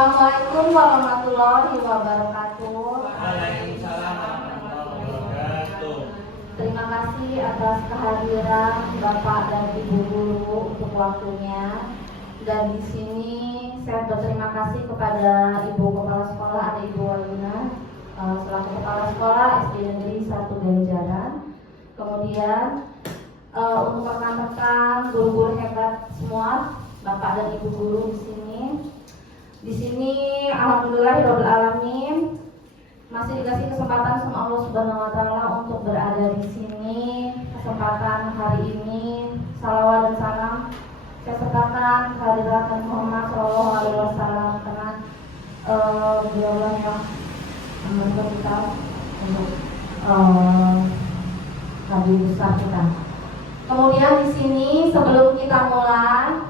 Assalamualaikum warahmatullahi wabarakatuh. Waalaikumsalam warahmatullahi wabarakatuh. Terima kasih atas kehadiran Bapak dan Ibu guru untuk waktunya. Dan di sini saya berterima kasih kepada Ibu Kepala Sekolah, ada Ibu Walina selaku Kepala Sekolah SD Negeri 1 Ganjaran. Kemudian untuk rekan-rekan guru-guru hebat semua, Bapak dan Ibu guru di sini. Di sini alhamdulillahirabbil alamin masih dikasih kesempatan sama Allah Subhanahu wa taala untuk berada di sini. Kesempatan hari ini salawat dan salam saya sertakan kehadirat Muhammad sallallahu alaihi wasallam karena beliau yang memberikan kita untuk hadir besar kita. Kemudian di sini sebelum kita mulai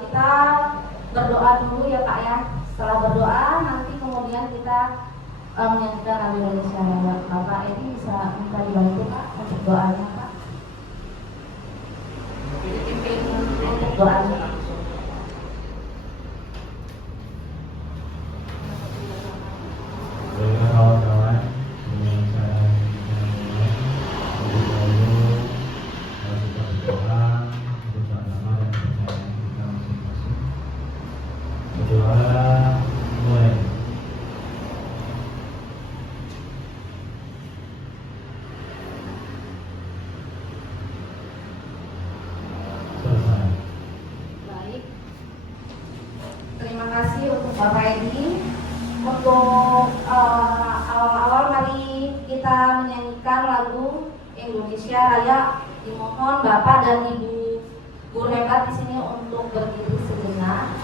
kita berdoa dulu ya Pak ya. Setelah berdoa nanti kemudian kita menyanyikan lagu Indonesia Raya. Bapak ini bisa minta dibantu Pak untuk doanya Pak. Dipimpin untuk doanya. Kawan-kawan, sebelum saya mulai, terlebih dahulu kita berdoa untuk agama dan kepercayaan kita masing-masing. Berdoa mulai. Selesai. Baik. Terima kasih untuk Bapak Edi. Untuk awal-awal mari kita menyanyikan lagu Indonesia Raya. Dimohon Bapak dan Ibu guru hebat di sini untuk berdiri sejenak.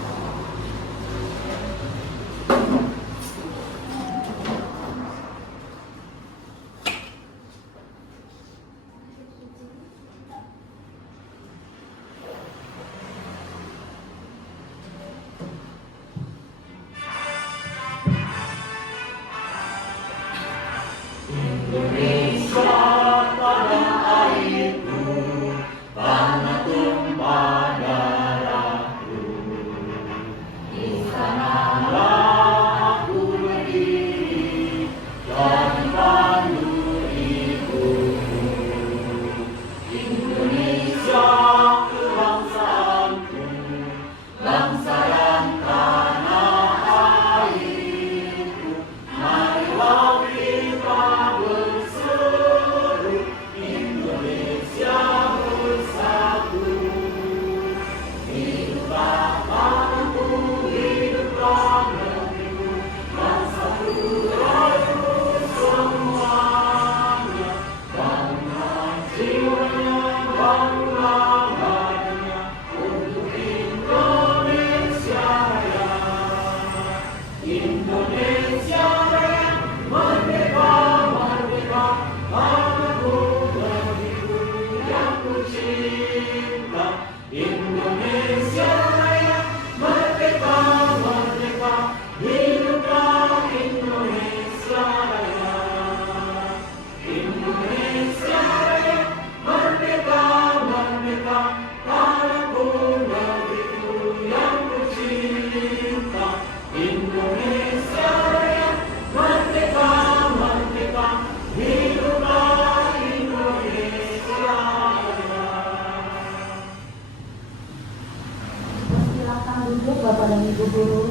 Bapak dan Ibu guru.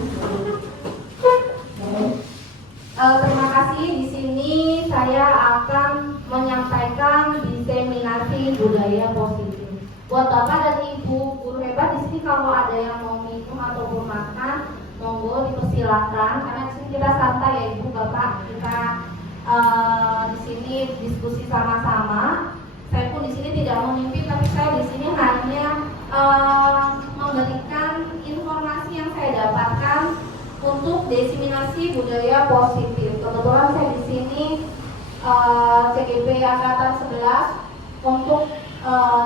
Terima kasih. Di sini saya akan menyampaikan diseminasi budaya positif. Buat Bapak dan Ibu guru hebat di sini kalau ada yang mau minum ataupun makan, monggo dipersilakan. Karena di sini kita santai ya Ibu Bapak. Kita di sini diskusi sama-sama. Saya pun di sini tidak memimpin, tapi saya di sini hanya memberikan informasi yang saya dapatkan untuk diseminasi budaya positif. Kebetulan saya di sini CGP angkatan 11 untuk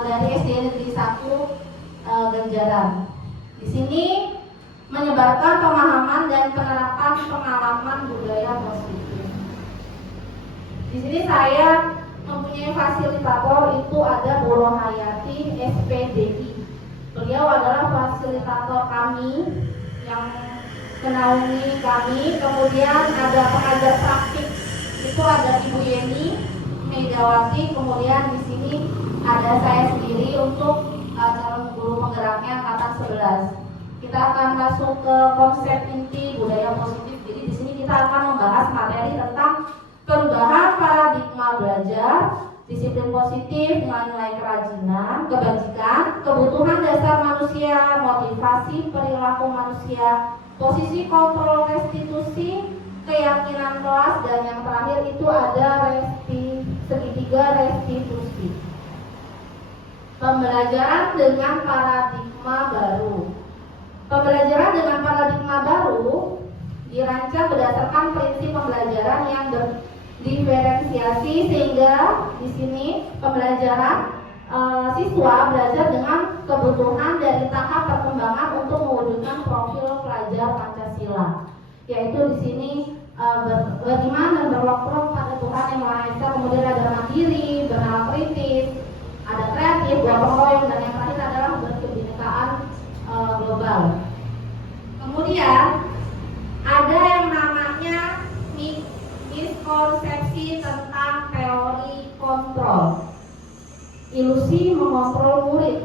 dari SD Negeri 1 Ganjaran. Di sini menyebarkan pemahaman dan penerapan pengalaman budaya positif. Di sini saya mempunyai fasilitator, itu ada Bu Rohayati SPDI. Beliau adalah fasilitator kami yang menaungi kami. Kemudian ada pengajar praktik, itu ada Ibu Yeni Megawati. Kemudian di sini ada saya sendiri untuk calon guru penggeraknya angkatan 11. Kita akan masuk ke konsep inti budaya positif. Jadi di sini kita akan membahas materi tentang perubahan paradigma belajar, disiplin positif, nilai-nilai kerajinan, kebajikan, kebutuhan dasar manusia, motivasi perilaku manusia, posisi kontrol restitusi, keyakinan kelas, dan yang terakhir itu ada segitiga restitusi. Pembelajaran dengan paradigma baru. Pembelajaran dengan paradigma baru dirancang berdasarkan prinsip pembelajaran yang berdiferensiasi, sehingga di sini pembelajaran siswa belajar dengan kebutuhan dari tahap perkembangan untuk mewujudkan profil pelajar Pancasila, yaitu di sini beriman dan berwakil pada Tuhan Yang Maha Esa. Kemudian ada mandiri, bernalar kritis, ada kreatif, gotong royong, dan yang terakhir adalah berkebinekaan global. Kemudian ada yang namanya miskonsepsi tentang teori kontrol, ilusi mengontrol murid.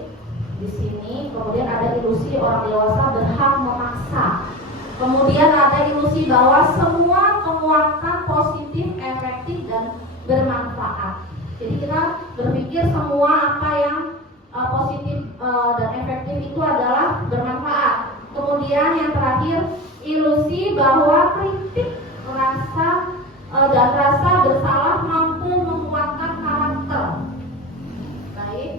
Di sini kemudian ada ilusi orang dewasa berhak memaksa. Kemudian ada ilusi bahwa semua penguatan positif, efektif, dan bermanfaat. Jadi kita berpikir semua apa yang positif dan efektif itu adalah bermanfaat. Kemudian yang terakhir, ilusi bahwa kritik rasa dan rasa bersalah mampu menguatkan karakter. Baik.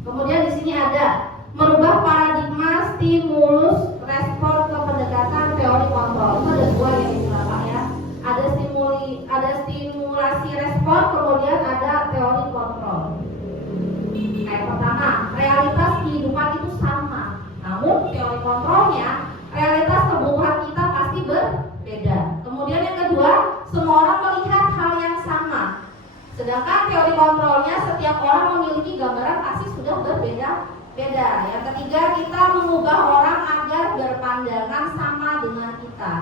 Kemudian di sini ada merubah paradigma stimulus respon ke pendekatan teori kontrol. Itu ada dua yang istilah Pak ya. Ada stimulasi respon, kemudian ada teori kontrol. Kayak pertama, realitas kehidupan itu sama, namun teori kontrolnya realitas kebutuhan kita pasti berbeda. Kemudian yang kedua, semua orang melihat hal yang sama, sedangkan teori kontrolnya setiap orang memiliki gambaran pasti sudah berbeda-beda. Yang ketiga, kita mengubah orang agar berpandangan sama dengan kita.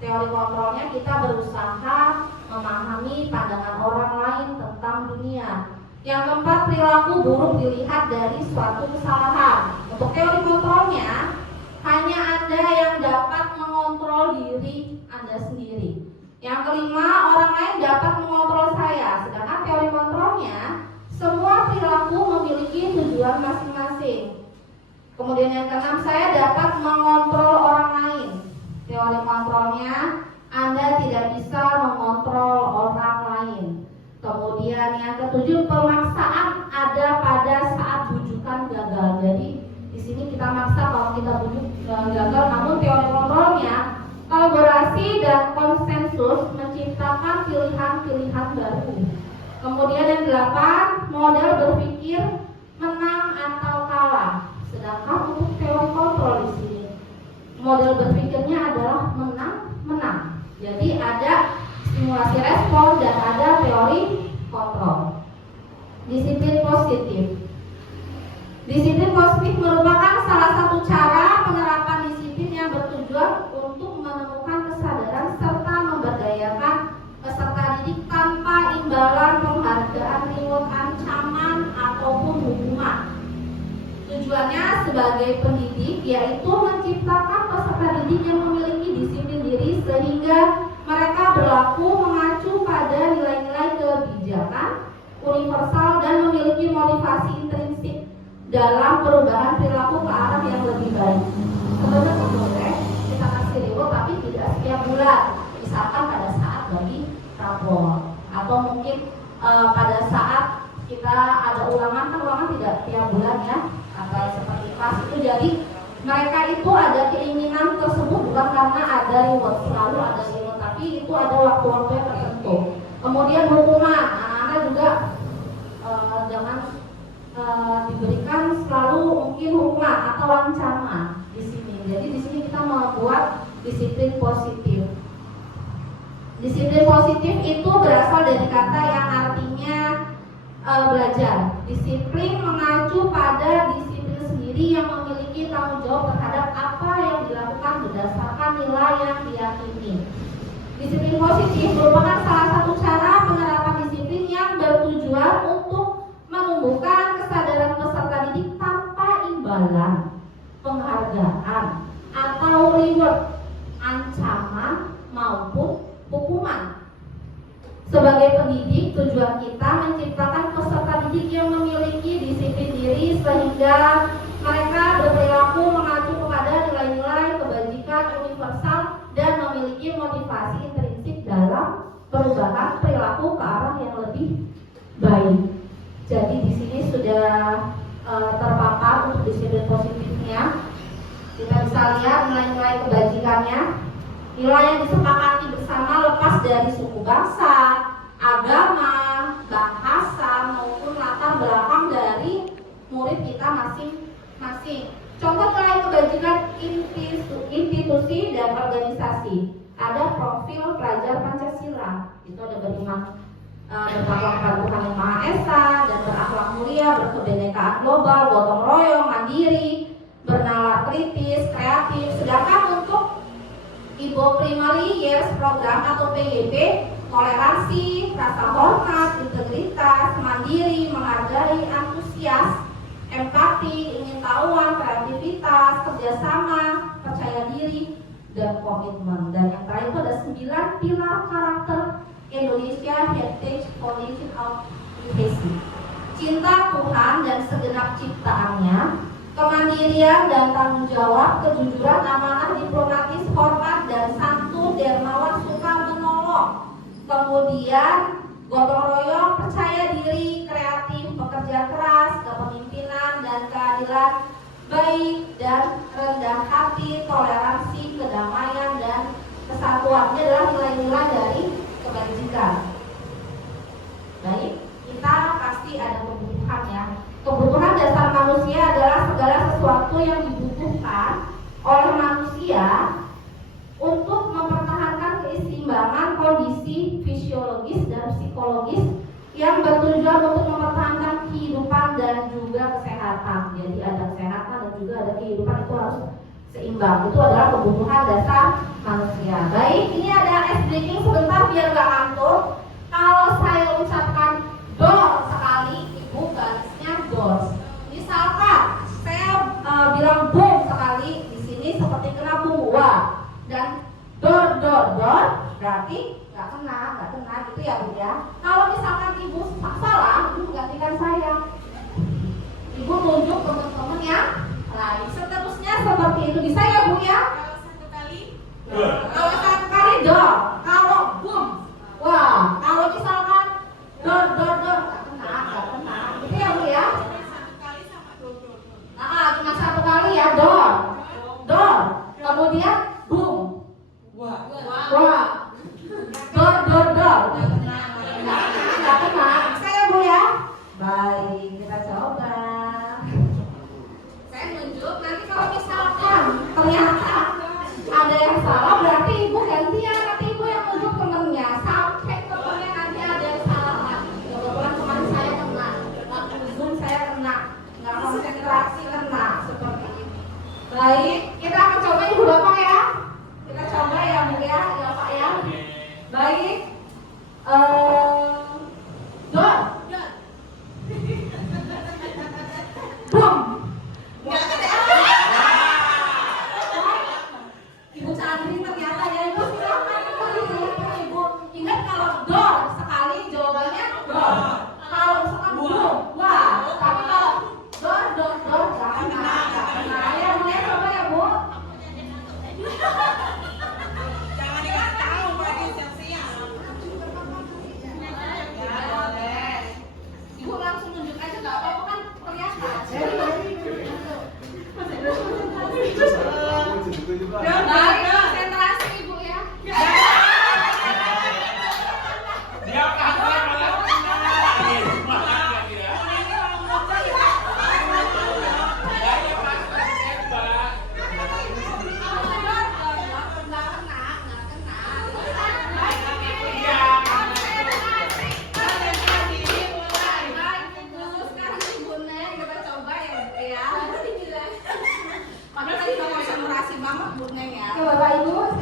Teori kontrolnya kita berusaha memahami pandangan orang lain tentang dunia. Yang keempat, perilaku buruk dilihat dari suatu kesalahan. Untuk teori kontrolnya, hanya Anda yang dapat mengontrol diri Anda sendiri. Yang kelima, orang lain dapat mengontrol saya. Sedangkan teori kontrolnya, semua perilaku memiliki tujuan masing-masing. Kemudian yang keenam, saya dapat mengontrol orang lain. Teori kontrolnya, Anda tidak bisa mengontrol orang lain. Kemudian yang ketujuh, pemaksaan ada pada saat bujukan gagal. Jadi di sini kita maksa kalau kita bujuk gagal, namun teori kontrolnya kolaborasi dan konsensus menciptakan pilihan-pilihan baru. Kemudian yang delapan, model berpikir menang atau kalah. Sedangkan untuk teori kontrol di sini, model berpikirnya adalah menang-menang. Jadi ada simulasi respon dan ada teori kontrol. Disiplin positif. Disiplin positif merupakan salah satu cara penerapan disiplin yang bertujuan untuk menemukan kesadaran serta memberdayakan peserta didik tanpa imbalan, penghargaan, reward, ancaman, ataupun hukuman. Tujuannya sebagai pendidik yaitu menciptakan peserta didik yang memiliki disiplin diri sehingga mereka berlaku mengacu pada nilai-nilai kebijakan universal dan memiliki motivasi intrinsik dalam perubahan perilaku ke arah yang lebih baik. Sebenarnya boleh kita kasih reward tapi tidak setiap bulan. Misalkan pada saat bagi rapor atau mungkin pada saat kita ada ulangan, kan ulangan tidak tiap bulan ya, atau seperti kelas itu. Jadi mereka itu ada keinginan tersebut bukan karena ada reward, selalu ada reward, tapi itu ada waktu-waktu yang tertentu. Kemudian hukuman, anak-anak juga jangan diberikan selalu mungkin hukuman atau ancaman di sini. Jadi di sini kita membuat disiplin positif. Disiplin positif itu berasal dari kata yang artinya belajar. Disiplin mengacu pada disiplin sendiri yang memiliki tanggung jawab terhadap apa yang dilakukan berdasarkan nilai yang diyakini. Disiplin positif merupakan salah satu cara penerapan disiplin yang bertujuan untuk menumbuhkan kesadaran peserta didik tanpa imbalan, penghargaan, atau reward, ancaman maupun hukuman. Sebagai pendidik, tujuan kita menciptakan peserta didik yang memiliki disiplin diri sehingga mereka berperilaku mengacu kepada nilai-nilai kebajikan universal dan memiliki motivasi intrinsik dalam perubahan perilaku ke arah yang lebih baik. Jadi di sini sudah terpampang untuk disiplin positifnya. Kita bisa lihat nilai-nilai kebajikannya. Nilai yang disepakati bersama lepas dari suku bangsa, agama, bahasa maupun latar belakang dari murid kita masing-masing. Contoh nilai kebajikan institusi dan organisasi. Ada profil pelajar Pancasila. Itu ada beriman bertakwa kepada Tuhan Yang Maha Esa dan berakhlak mulia, berkebinekaan global, gotong royong, mandiri, bernalar kritis, kreatif. Sedangkan untuk Ibu Primary Years Program atau PYP, toleransi, rasa hormat, integritas, mandiri, menghargai, antusias, empati, ingin tahuan, kreativitas, kerjasama, percaya diri, dan komitmen. Dan yang terakhir itu ada 9 pilar karakter Indonesia Heritage Foundation of Education. Cinta Tuhan dan segenap ciptaannya, kemandirian dan tanggung jawab, kejujuran, amanah, diplomatis, hormat, dan santun, dermawan, suka menolong. Kemudian gotong royong, percaya diri, kreatif, bekerja keras, kepemimpinan dan keadilan, baik dan rendah hati, toleransi, kedamaian, dan kesatuan. Ini adalah nilai-nilai dari kebajikan. Baik, kita pasti ada kebutuhan ya. Kebutuhan dasar manusia adalah segala sesuatu yang dibutuhkan oleh manusia untuk mempertahankan keseimbangan kondisi fisiologis dan psikologis yang bertujuan untuk mempertahankan kehidupan dan juga kesehatan. Jadi ada kesehatan dan juga ada kehidupan, itu harus seimbang. Itu adalah kebutuhan dasar manusia. Baik, ini ada ice breaking sebentar biar gak ngantuk. Kalau saya ucapkan door sekali, ibu barisnya doors. Misalkan saya bilang boom sekali, di sini seperti kena buah. Dan door berarti nggak kena gitu ya Bu ya. Kalau misalkan ibu salah, ibu gantikan saya. Ibu tunjuk teman-teman yang lain. Seterusnya seperti itu, bisa ya Bu ya? Kalau satu kali door, kalau boom, wah, kalau misalkan door nggak kena, gitu ya Bu ya? Nah, cuma satu kali ya door, kemudian boom, wah, door, nggak kena, bisa ya Bu ya? Baik, kita coba. Saya nunjuk, nanti kalau misalkan ternyata ada yang salah, berarti ibu gantian, nanti ibu yang nunjuk temennya sampai temennya nanti ada yang salah lagi. Kebetulan teman saya kena, waktu Zoom saya kena, nggak konsentrasi kena seperti ini. Baik, kita akan coba ibu bapak ya. Kita coba ya Bu ya Pak ya. Baik, door, boom. Ibu Chandri ternyata ya, ibu silakan ibu. Ingat kalau door sekali jawabannya door. Kalau misalkan boom, wah. Tapi kalau door jangan kena. Ya mulai coba ya Bu. Jangan dikasih tahu berarti siap-siap. Ya boleh. Ibu langsung nunjuk aja nggak apa-apa kan kelihatan. Baik, konsentrasi Ibu ya. Dia kaget malah Bapak Ibu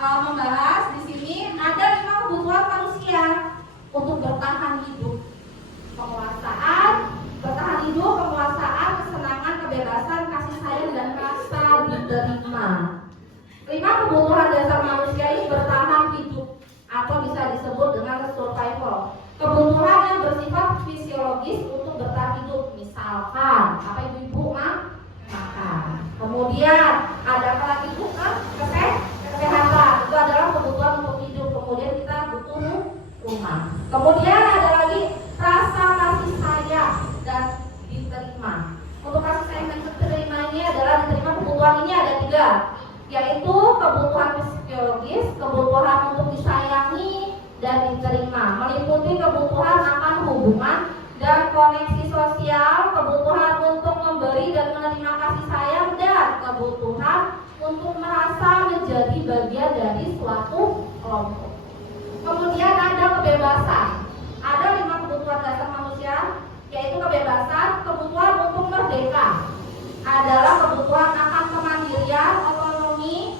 membahas di sini ada 5 kebutuhan manusia untuk bertahan hidup. Bertahan hidup, penguasaan, kesenangan, kebebasan, kasih sayang, dan rasa diterima. 5 kebutuhan dasar manusia ini bertahan hidup atau bisa disebut dengan survival. Kebutuhan yang bersifat fisiologis untuk bertahan hidup, misalkan apa ibu-ibu makan. Kemudian ada apa lagi bu? Kesehatan. Itu adalah kebutuhan untuk hidup. Kemudian kita butuh rumah. Kemudian ada lagi rasa kasih sayang dan diterima. Untuk kasih sayang dan diterima ini adalah diterima, kebutuhan ini ada 3, yaitu kebutuhan fisiologis, kebutuhan untuk disayangi dan diterima, meliputi kebutuhan akan hubungan dan koneksi sosial, kebutuhan untuk memberi dan menerima kasih sayang, dan kebutuhan untuk merasa menjadi bagian dari suatu kelompok. Kemudian ada kebebasan. Ada 5 kebutuhan dasar manusia, yaitu kebebasan, kebutuhan untuk merdeka, adalah kebutuhan akan kemandirian, otonomi,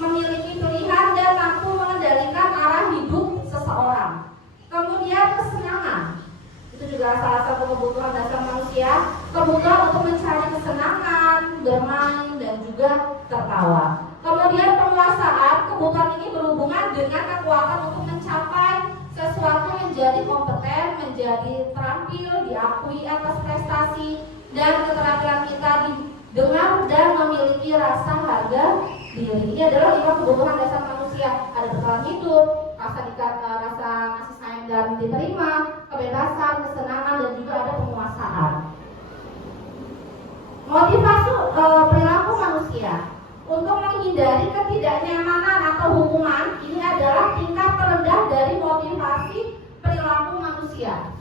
memiliki pilihan dan mampu mengendalikan arah hidup seseorang. Kemudian kesenangan, itu juga salah satu kebutuhan dasar manusia, kebutuhan untuk mencari kesenangan, bermain, dan juga tertawa. Kemudian penguasaan, kebutuhan ini berhubungan dengan kekuatan untuk mencapai sesuatu, menjadi kompeten, menjadi terampil, diakui atas prestasi dan keterampilan kita, didengar dan memiliki rasa harga diri. Ini adalah 5 kebutuhan dasar manusia. Ada bertahan hidup, rasa kasih sayang dan diterima, kebebasan, kesenangan, dan juga ada penguasaan. Motivasi perilaku manusia untuk menghindari ketidaknyamanan atau hukuman, ini adalah tingkat terendah dari motivasi perilaku manusia.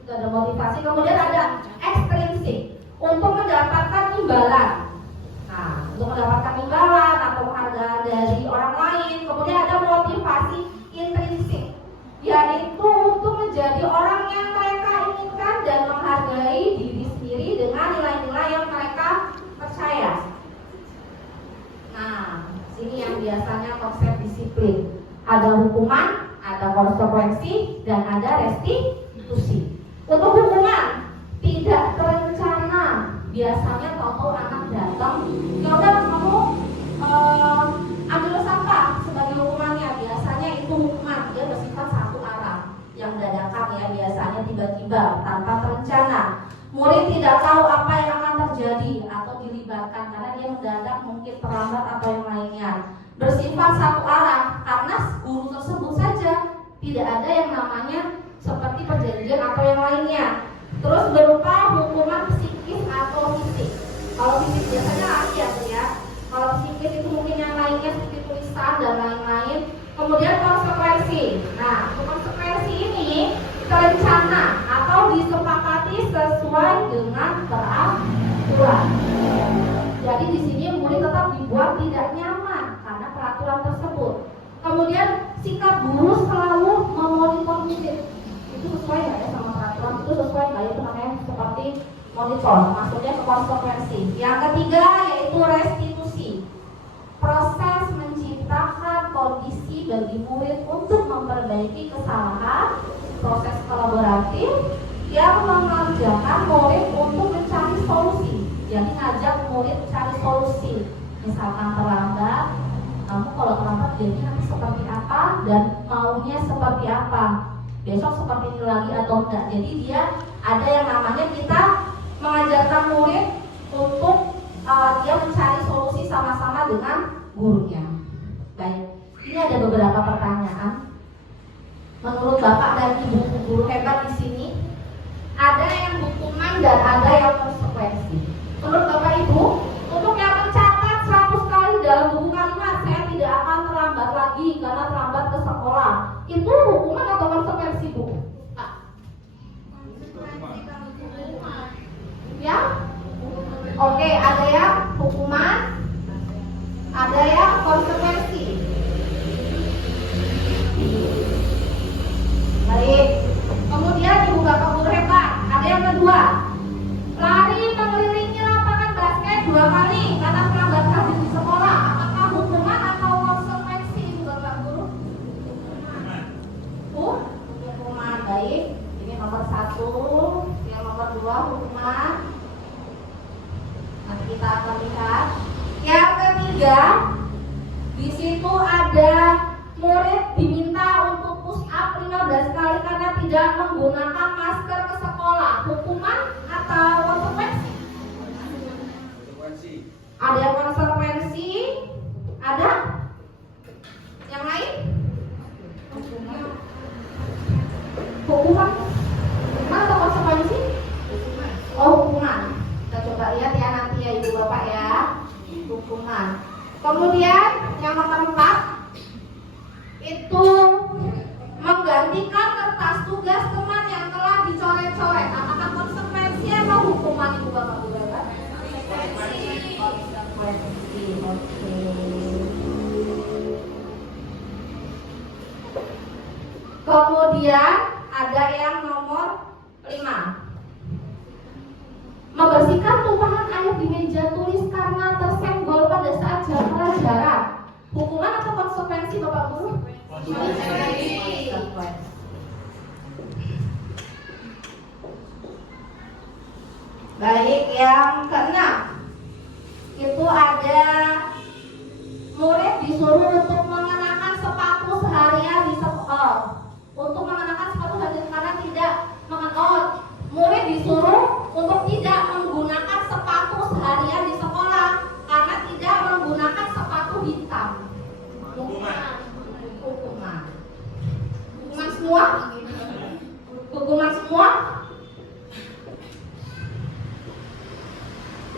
Itu ada motivasi. Kemudian ada ekstrinsik, untuk mendapatkan imbalan. Nah, untuk mendapatkan imbalan atau penghargaan dari orang lain. Kemudian ada motivasi intrinsik, yaitu untuk menjadi orang yang mereka inginkan dan menghargai diri sendiri dengan nilai-nilai yang mereka percaya. Nah, sini yang biasanya konsep disiplin. Ada hukuman, ada konsekuensi, dan ada restitusi. Untuk hukuman tidak terencana, biasanya tahu anak datang, ya udah kamu ambil sampah sebagai hukumannya. Biasanya itu hukuman, dia bersifat satu arah, yang dadakan ya, biasanya tiba-tiba tanpa terencana. Murid tidak tahu apa yang akan terjadi atau dilibatkan karena dia mendadak, mungkin terlambat atau yang lainnya. Bersifat satu arah karena guru tersebut saja, tidak ada yang namanya seperti perjanjian atau yang lainnya. Terus berupa hukuman psikis atau fisik. Kalau fisik biasanya latihan ya. Kalau psikis itu mungkin yang lainnya seperti tulisan dan lain-lain. Kemudian konsekuensi. Nah, konsekuensi ini terencana atau disepakati sesuai dengan peraturan. Jadi di sini murid tetap dibuat tidak nyaman karena peraturan tersebut. Kemudian sikap guru selalu memonitor murid. Itu sesuai nggak ya sama peraturan? Itu sesuai nggak ya? Itu namanya seperti monitor. Maksudnya ke konsekuensi. Yang ketiga yaitu restitusi. Proses menciptakan kondisi bagi murid untuk memperbaiki kesalahan. Proses kolaboratif yang mengajarkan murid untuk mencari solusi. Jadi ngajak murid cari solusi. Misalkan terlambat, kamu kalau terlambat jadi nanti seperti apa dan maunya seperti apa, besok seperti ini lagi atau enggak. Jadi dia ada yang namanya kita mengajarkan murid untuk dia mencari solusi sama-sama dengan gurunya. Baik, ini ada beberapa pertanyaan. Menurut Bapak dan Ibu guru hebat di sini, ada yang hukuman dan ada yang konsekuensi. Menurut Bapak Ibu, untuk yang mencatat 100 kali dalam buku kalimat, saya tidak akan terlambat lagi karena terlambat ke sekolah, itu hukuman atau konsekuensi Bu? Pak? Ya? Oke, ada yang hukuman, ada yang konsekuensi. Baik. Kemudian Ibu Bapak guru hebat, ada yang kedua, lari murid diminta untuk push up 15 kali karena tidak menggunakan masker ke sekolah. Hukuman atau konsekuensi? Ada konsekuensi, ada yang lain? Hukuman atau konsekuensi? Oh, hukuman. Kita coba lihat ya nanti ya ibu bapak ya. Hukuman. Kemudian yang nomor 4 itu menggantikan kertas tugas teman yang telah dicoret-coret. Apakah konsekuensi atau hukuman ibu bapak ibu bapak? Konsekuensi. Oke. Kemudian ada yang nomor 5. Membersihkan tumpahan air di meja tulis karena tersenggol pada saat jam pelajaran. Hukuman atau konsekuensi Bapak Guru? Konsekuensi. Baik, yang ke-6 itu ada murid disuruh untuk mengenakan sepatu seharian di sekolah. Untuk mengenakan sepatu seharian karena tidak murid disuruh untuk tidak menggunakan sepatu seharian di sekolah karena tidak menggunakan sepatu hitam. Hukuman semua? Hukuman semua?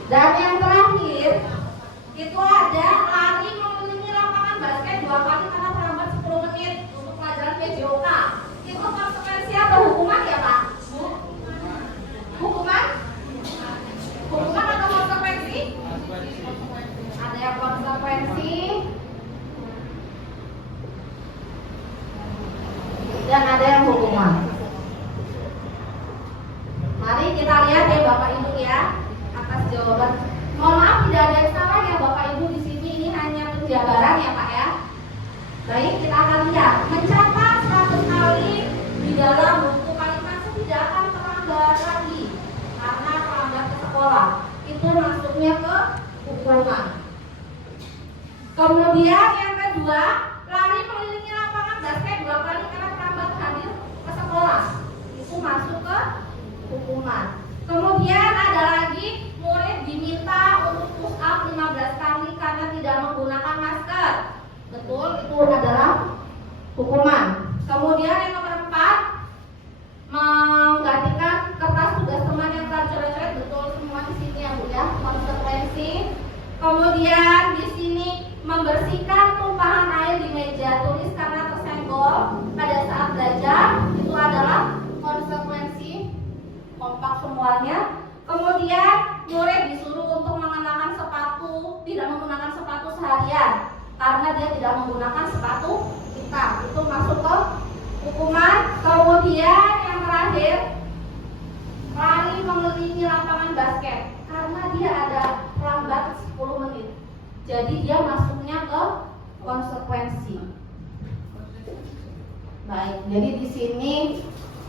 Dan yang terakhir itu ada lari mengelilingi lapangan basket 2 kali karena terlambat 10 menit untuk pelajaran PJOK. Itu konsekuensi atau hukuman ya Pak? Hukuman? Hukuman atau konsekuensi? Ada yang konsekuensi dan ada yang hukuman. Mari kita lihat ya Bapak Ibu ya atas jawaban. Mohon maaf tidak ada yang salah ya Bapak Ibu di sini, ini hanya penjabaran ya Pak ya. Baik, kita akan lihat mencatat 100 kali di dalam buku kalimat tidak akan terlambat lagi karena terlambat ke sekolah. Itu masuknya ke hukuman. Kemudian yang kedua, lari mengelilingi lapangan basket 2 kali karena terlambat hadir ke sekolah. Itu masuk ke hukuman. Kemudian ada lagi murid diminta untuk push up 15 kali karena tidak menggunakan masker. Betul, itu adalah hukuman. Kemudian yang nomor 4, menggantikan kertas tugas teman yang telah dicoret-coret. Betul semua di sini ya Bu ya, konsekuensi. Kemudian di sini membersihkan tumpahan air di meja tulis karena tersenggol pada saat belajar. Itu adalah konsekuensi. Kompak semuanya. Kemudian murid disuruh untuk mengenakan sepatu, tidak menggunakan sepatu seharian karena dia tidak menggunakan sepatu hitam. Itu masuk ke hukuman. Kemudian yang terakhir, lari mengelilingi lapangan basket karena dia ada lambat 10 menit. Jadi dia masuknya ke konsekuensi. Baik, jadi di sini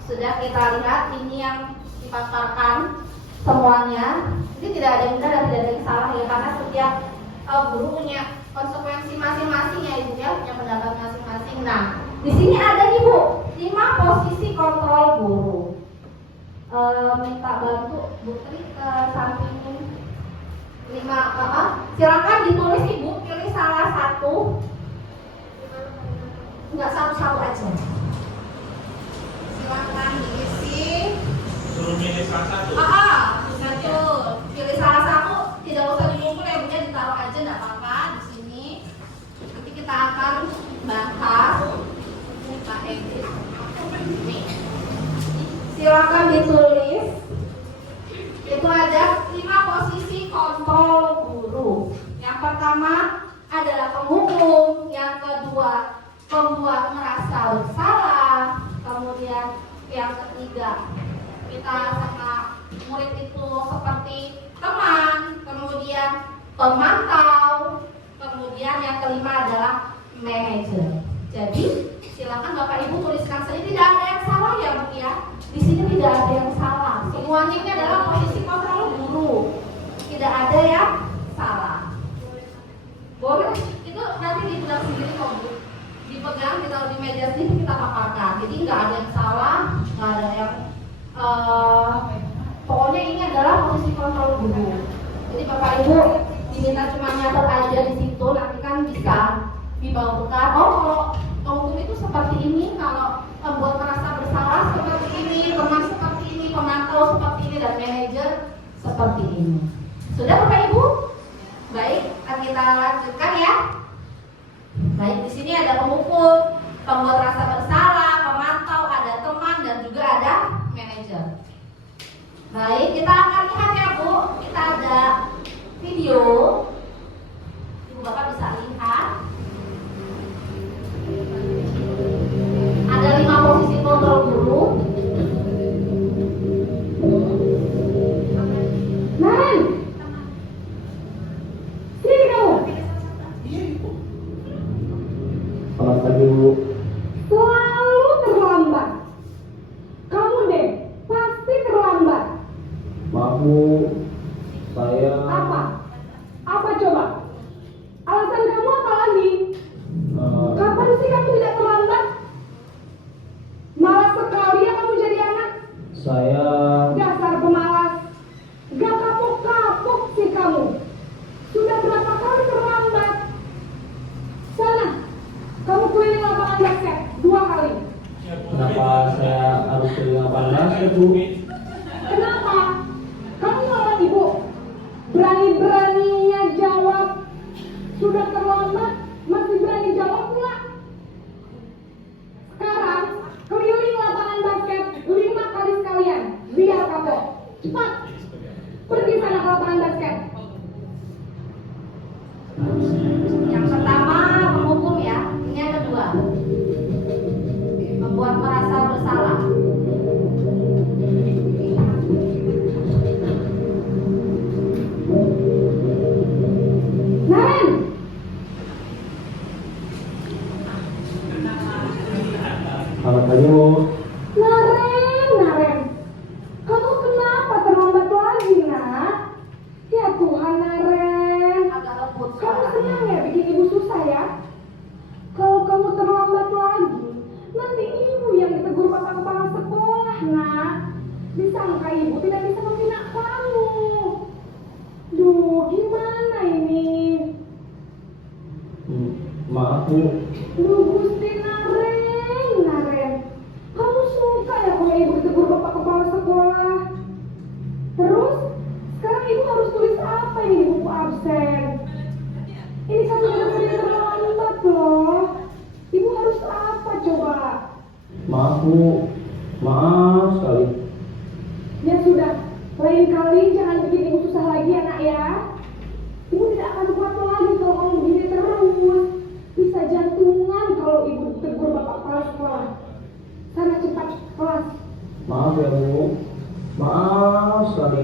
sudah kita lihat ini yang dipaparkan semuanya. Jadi tidak ada yang benar dan tidak ada yang salah ya, karena setiap guru punya konsekuensi masing-masing ya Ibu ya, punya pendapat masing-masing. Nah, di sini ada nih Bu, 5 posisi kontrol guru. Minta bantu Bu Tri ke samping 5. Silakan ditulis Ibu, pilih salah satu. Enggak satu-satu aja. Silakan diisi. Suruh milih salah satu. Betul. Pilih salah satu, tidak usah diukur ya Bu ya, ditaruh aja enggak apa-apa di sini. Nanti kita akan bahas. Kita edit. Nih. Silakan ditulis. Itu ada 5 posisi kontrol guru. Yang pertama adalah penghukum, yang kedua pembuat merasa bersalah, kemudian yang ketiga kita sama murid itu seperti teman, kemudian pemantau, kemudian yang kelima adalah manajer. Jadi silakan Bapak Ibu tuliskan saja, tidak ada yang salah ya Bu ya. Di sini tidak ada yang salah. Semuanya ini adalah posisi kontrol guru. Tidak ada yang salah. Boleh itu nanti dibilang sendiri kok Bu. Di dipegang, ditaruh di meja sini, kita paparkan. Jadi nggak ada yang salah, nggak ada yang pokoknya ini adalah posisi kontrol guru. Jadi Bapak Ibu diminta cuma nyatet aja di situ, nanti kan bisa dibawa bekal. Oh, kalau hukum itu seperti ini, kalau membuat merasa bersalah seperti ini, teman seperti ini, pemantau seperti ini, dan manajer seperti ini. Sudah Bapak Ibu? Baik, kita lanjutkan ya. Baik, di sini ada penghukum, pembuat rasa bersalah, pemantau, ada teman, dan juga ada manajer. Baik, kita akan lihat ya Bu. Kita ada video. Ibu Bapak bisa lihat. Ada 5 posisi kontrol guru. Naren, sini kamu. Selamat pagi Bu. Selalu terlambat. Kamu deh, pasti terlambat. Maaf Bu, saya Apa? Apa coba? Alasan kamu apa lagi? Kapan sih kamu tidak terlambat? Malas sekali ya kamu jadi anak. saya Dasar pemalas. Gak kapok-kapok sih kamu. Sudah berapa kali terlambat? Sana, kamu keliling lapangan basket 2 kali. kenapa saya harus keliling lapangan basket Bu? Kenapa? Kamu lawan ibu. Berani-beraninya jawab. Sudah terlambat, masih berani jawab pula. Sekarang, keliling lapangan basket 5 kali sekalian. Biar kapok. Cepat. Pergi sana ke lapangan basket. Yang pertama, menghukum ya. Ini yang kedua. Membuat merasa bersalah. Naren, Selamat pagi Bu. Naren, kamu kenapa terlambat lagi nak? Ya Tuhan Naren, kamu senang ya bikin ibu susah ya? Kalau kamu terlambat lagi, nanti ibu yang ditegur bapak kepala sekolah nak. Disangka ibu tidak bisa membina kamu. Duh, gimana ini? Maaf Bu. Duh Gusti Naren, kamu suka ya kalau ibu ditegur bapak kepala sekolah? Terus, sekarang ibu harus tulis apa ini di buku absen? Ini kan benar-benar terlambat loh. Ibu harus apa coba? Maaf Bu. Maaf sekali. Ya sudah, lain kali jangan bikin ibu susah lagi ya nak ya. Ibu tidak akan kuat lagi kalau kamu begini terus. Bisa jantungan kalau ibu ditegur bapak kepala sekolah. Sana cepat kelas. Maaf ya Bu. Maaf sekali.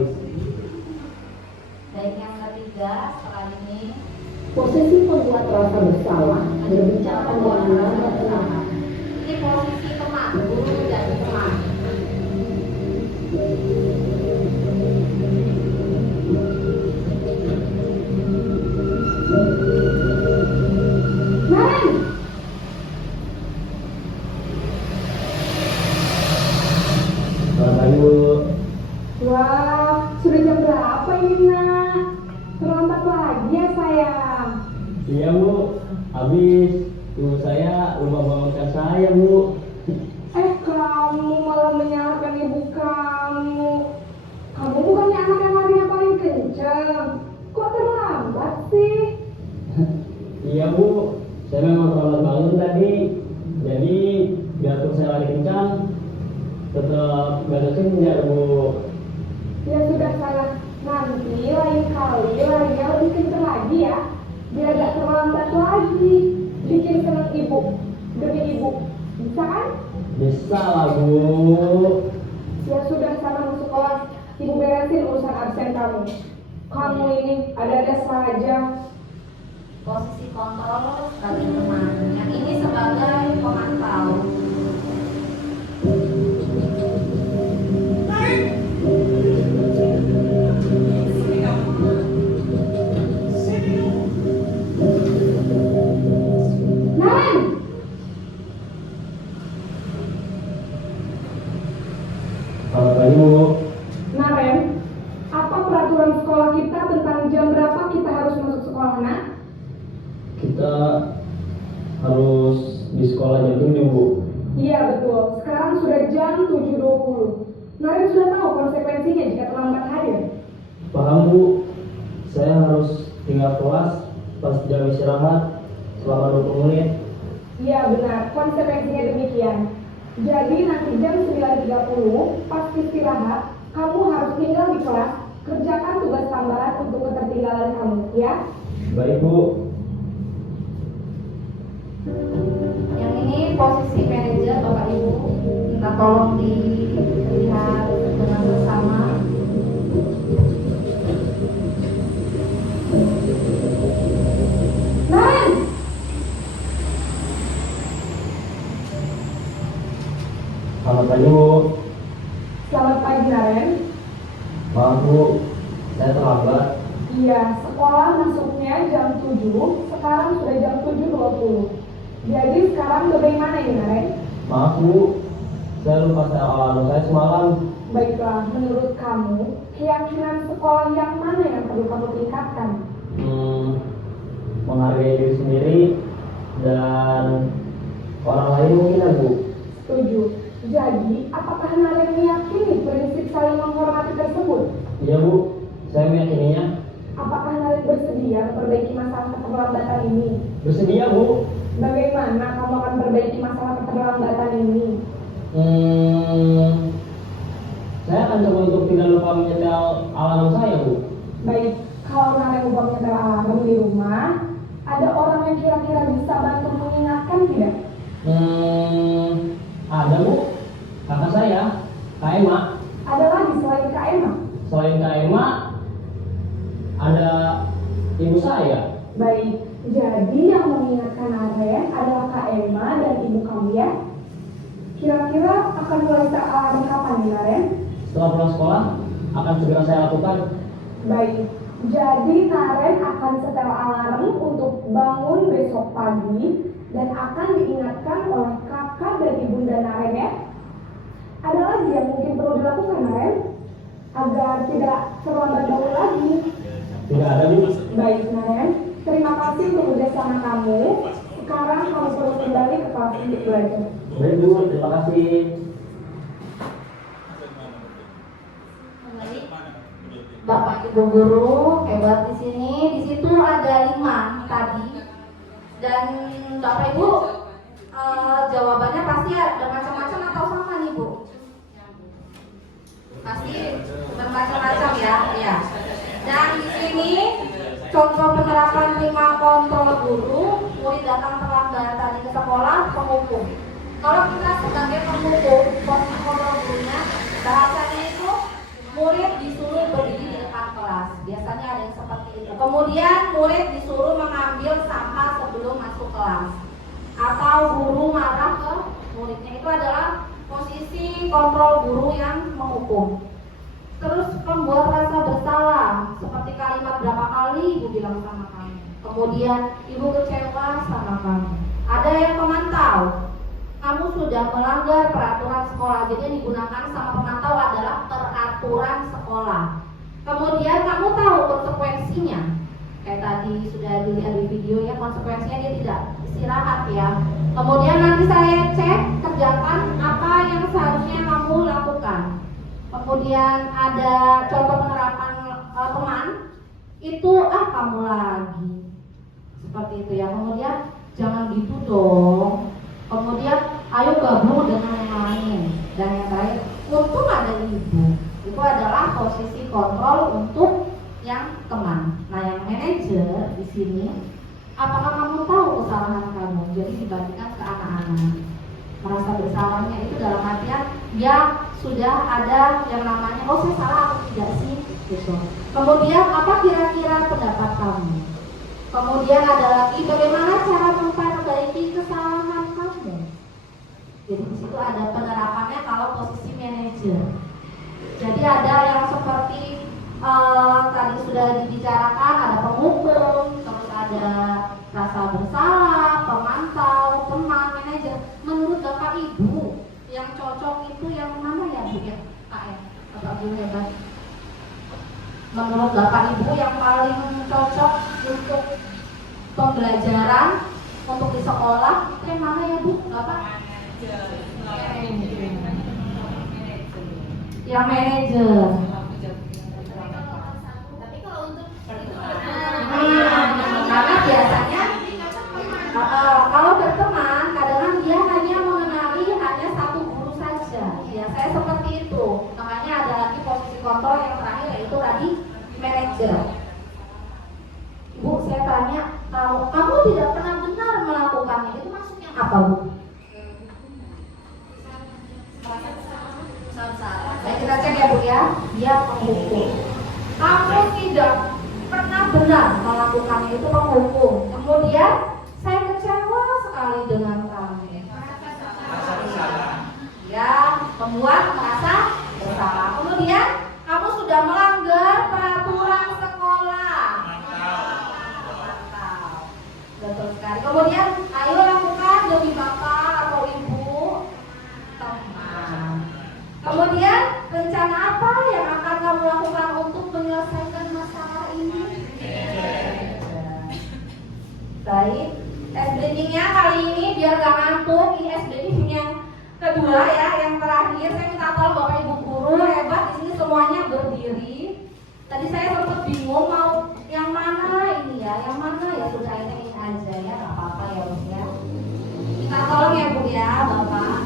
Baik, yang ketiga setelah ini posisi pembuat rasa bersalah berbicara dengan bersama. Ini posisi teman, guru dan teman. Naren, Selamat pagi Bu. wah sudah jam berapa ini nak? Terlambat lagi ya sayang. Iya Bu. Habis ibu saya lupa bangunkan saya Bu. Kamu malah menyalahkan ibu kamu. Kamu bukannya anak yang larinya paling kencang. Kok terlambat sih? Iya Bu. Saya memang terlambat bangun tadi. Jadi biarpun saya lari kencang, tetap batasin ya Bu. Ya sudah salah. Nanti lain kali larinya lebih kencang lagi ya. Biar gak terlambat lagi. Bikin senang ibu. Demi ibu. Bisa kan? Bisa lah Bu. Ya sudah sana masuk kelas. Ibu beresin urusan absen kamu. Kamu ini ada-ada saja. Posisi kontrol sebagai teman. Yang ini sebagai pemantau. Naren, sekolah jam 7, Bu. Iya betul, sekarang sudah jam 7.20. Naren sudah tahu konsekuensinya jika terlambat hadir. Paham, Bu. Saya harus tinggal kelas pas jam istirahat selama 20 menit. Iya benar, konsekuensinya demikian. Jadi nanti jam 9.30 pas istirahat, kamu harus tinggal di kelas, kerjakan tugas tambahan untuk ketertinggalan kamu, ya. Baik, Bu. Yang ini posisi manajer Bapak Ibu, minta tolong dilihat dengan bersama. Naren! Selamat pagi, Bu. Selamat pagi Naren. Maaf, Bu. Saya terlambat. Iya, sekolah masuknya jam 7, sekarang sudah jam 7.20. Jadi sekarang bagaimana ini Naren? Maaf, Bu. Saya lupa saya alarm saya semalam. Baiklah, menurut kamu, keyakinan sekolah yang mana yang perlu kamu tingkatkan? Menghargai diri sendiri dan orang lain mungkin ya, Bu. Setuju. Jadi, apakah Naren meyakini prinsip saling menghormati tersebut? Iya, Bu. Saya meyakininya. Apakah Naren bersedia memperbaiki masalah keterlambatan ini? Bersedia, Bu. Bagaimana kamu akan perbaiki masalah keterlambatan ini? Saya akan coba untuk tidak lupa menyetel alarm saya, Bu. Baik, kalau Naren lupa menyetel alarm di rumah, ada orang yang kira-kira bisa bantu mengingatkan tidak? Ada, Bu. Kakak saya, Kak Emma. Ada lagi selain Kak Emma? Selain Kak Emma, ada ibu saya. Baik, jadi yang mengingatkan Naren adalah Kak Emma dan ibu kamu ya? Kira-kira akan mulai alarm kapan nih Naren? Setelah pulang sekolah, akan segera saya lakukan. Baik, jadi Naren akan setel alarm untuk bangun besok pagi dan akan diingatkan oleh kakak dan ibunda Naren ya. Ada lagi yang mungkin perlu dilakukan Naren agar tidak terlambat jauh lagi. Tidak ada, Bu. Baik Naren, terima kasih untuk kerjasama kamu. Sekarang kamu perlu kembali ke kelas untuk belajar. Baik, Bu. Terima kasih. Kembali. Bapak Ibu guru hebat di sini. Di situ ada 5 tadi. Dan Bapak Ibu jawabannya pasti ada macam-macam atau sama nih Bu? Pasti bermacam-macam ya. Ya. Dan di sini contoh penerapan 5 kontrol guru, murid datang terlambat tadi ke sekolah, penghukum. Kalau kita sebagai penghukum, posisi kontrol gurunya, bahasanya itu murid disuruh berdiri di depan kelas. Biasanya ada yang seperti itu. Kemudian murid disuruh mengambil sampah sebelum masuk kelas. Atau guru marah ke muridnya. Itu adalah posisi kontrol guru yang menghukum. Terus membuat rasa bersalah, seperti kalimat berapa kali ibu bilang sama kamu. Kemudian ibu kecewa sama kamu. Ada yang memantau, kamu sudah melanggar peraturan sekolah. Jadi yang digunakan sama pemantau adalah peraturan sekolah. Kemudian kamu tahu konsekuensinya. Kayak tadi sudah dilihat di video ya, konsekuensinya dia tidak istirahat ya. Kemudian nanti saya cek, kerjakan apa yang seharusnya kamu lakukan. Kemudian ada contoh penerapan teman, itu kamu lagi seperti itu ya. Kemudian jangan gitu dong. Kemudian ayo gabung dengan yang lain. Dan yang terakhir, untung ada ibu. Itu adalah posisi kontrol untuk yang teman. Nah yang manajer di sini, apakah kamu tahu kesalahan kamu? Jadi dibagikan ke anak-anak. Merasa bersalahnya itu dalam artian ya sudah ada yang namanya oh saya salah atau tidak sih gitu. Kemudian apa kira-kira pendapat kamu? Kemudian ada lagi bagaimana cara memperbaiki kesalahan kamu. Jadi di situ ada penerapannya kalau posisi manajer. Jadi ada yang seperti tadi sudah dibicarakan, ada penghukum, terus ada rasa bersalah, pemantau, teman, manajer. Menurut Bapak Ibu yang cocok itu yang mana ya Bu ya? Kak ya, Bapak Ibu hebat. Menurut Bapak Ibu yang paling cocok untuk pembelajaran untuk di sekolah itu yang mana ya Bu? Bapak? Yang manajer. Karena biasanya kalau berteman kadang-kadang dia hanya mengenali hanya satu guru saja. Ya saya seperti itu. Makanya ada lagi posisi kontrol yang terakhir yaitu tadi manajer. Bu, saya tanya, kalau kamu tidak pernah benar melakukannya, itu maksudnya apa, Bu? Baik, kita cek ya Bu ya. Dia penghukum. Kamu tidak pernah benar melakukannya, itu penghukum. Kemudian saya kecewa sekali dengan kamu. Rasa bersalah. Ya, membuat merasa bersalah. Kemudian kamu sudah melanggar peraturan sekolah. Mantap. Betul sekali. Kemudian ayo lakukan demi bapak atau ibu teman. Kemudian rencana apa yang akan kamu lakukan untuk menyelesaikan masalah ini? Baik. SBD-nya kali ini biar gak ngantuk. Ini SBD yang kedua ya, yang terakhir. Saya minta tolong bapak ibu guru hebat di sini semuanya berdiri. Tadi saya sempat bingung mau yang mana ini ya, yang mana ya sudah ini aja ya, nggak apa-apa ya Bu ya. Minta tolong ya Bu ya, bapak.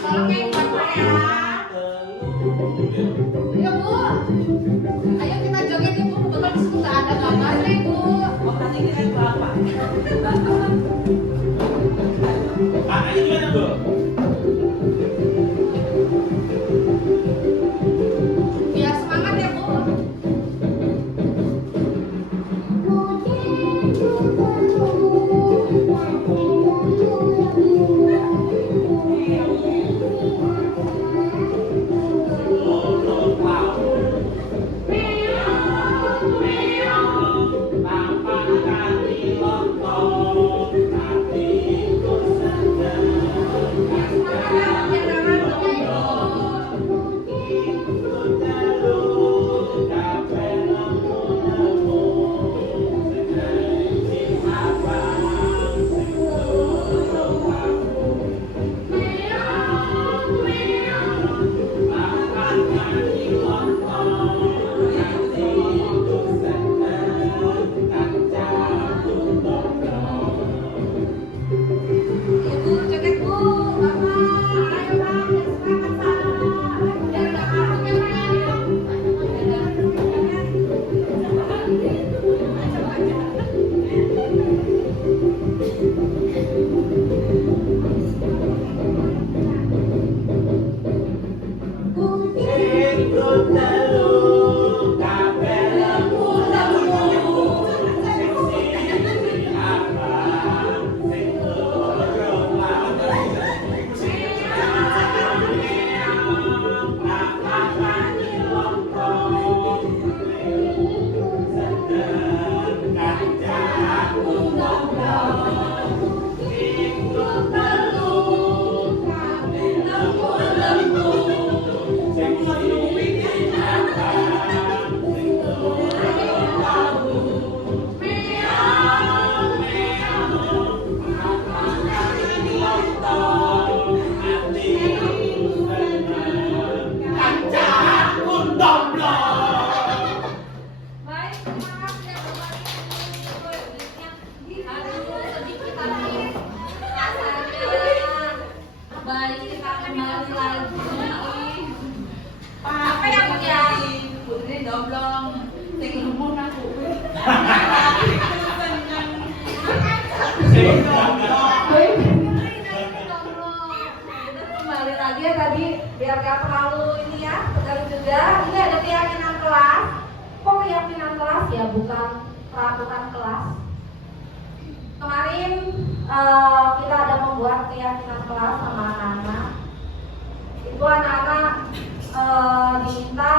Tolong ya bapak ya. Ya Bu, ayo kita joget Ibu. Kebetulan disitu nggak ada gambarnya Ibu. Oh, tadi kira bapak. Anaknya gimana, Bu? Biar semangat ya Bu. Ibu joget Bu, bapak, ayo Bang, semangat Pak. Biar nggak ngantuk ya Pak Baik, semangat ya Bapak Ibu. Aduh, sedikit lagi rasanya. Baik, kita kembali lagi. Apa ya Bu ya? Putri doblong. Sing lumun aku. Baik. Kita kembali lagi ya tadi biar gak terlalu ini ya, tegang juga. Ini ada keyakinan kelas. Kok keyakinan kelas ya, bukan peraturan kelas. Kemarin kita ada membuat keyakinan kelas sama anak-anak. Itu anak-anak diminta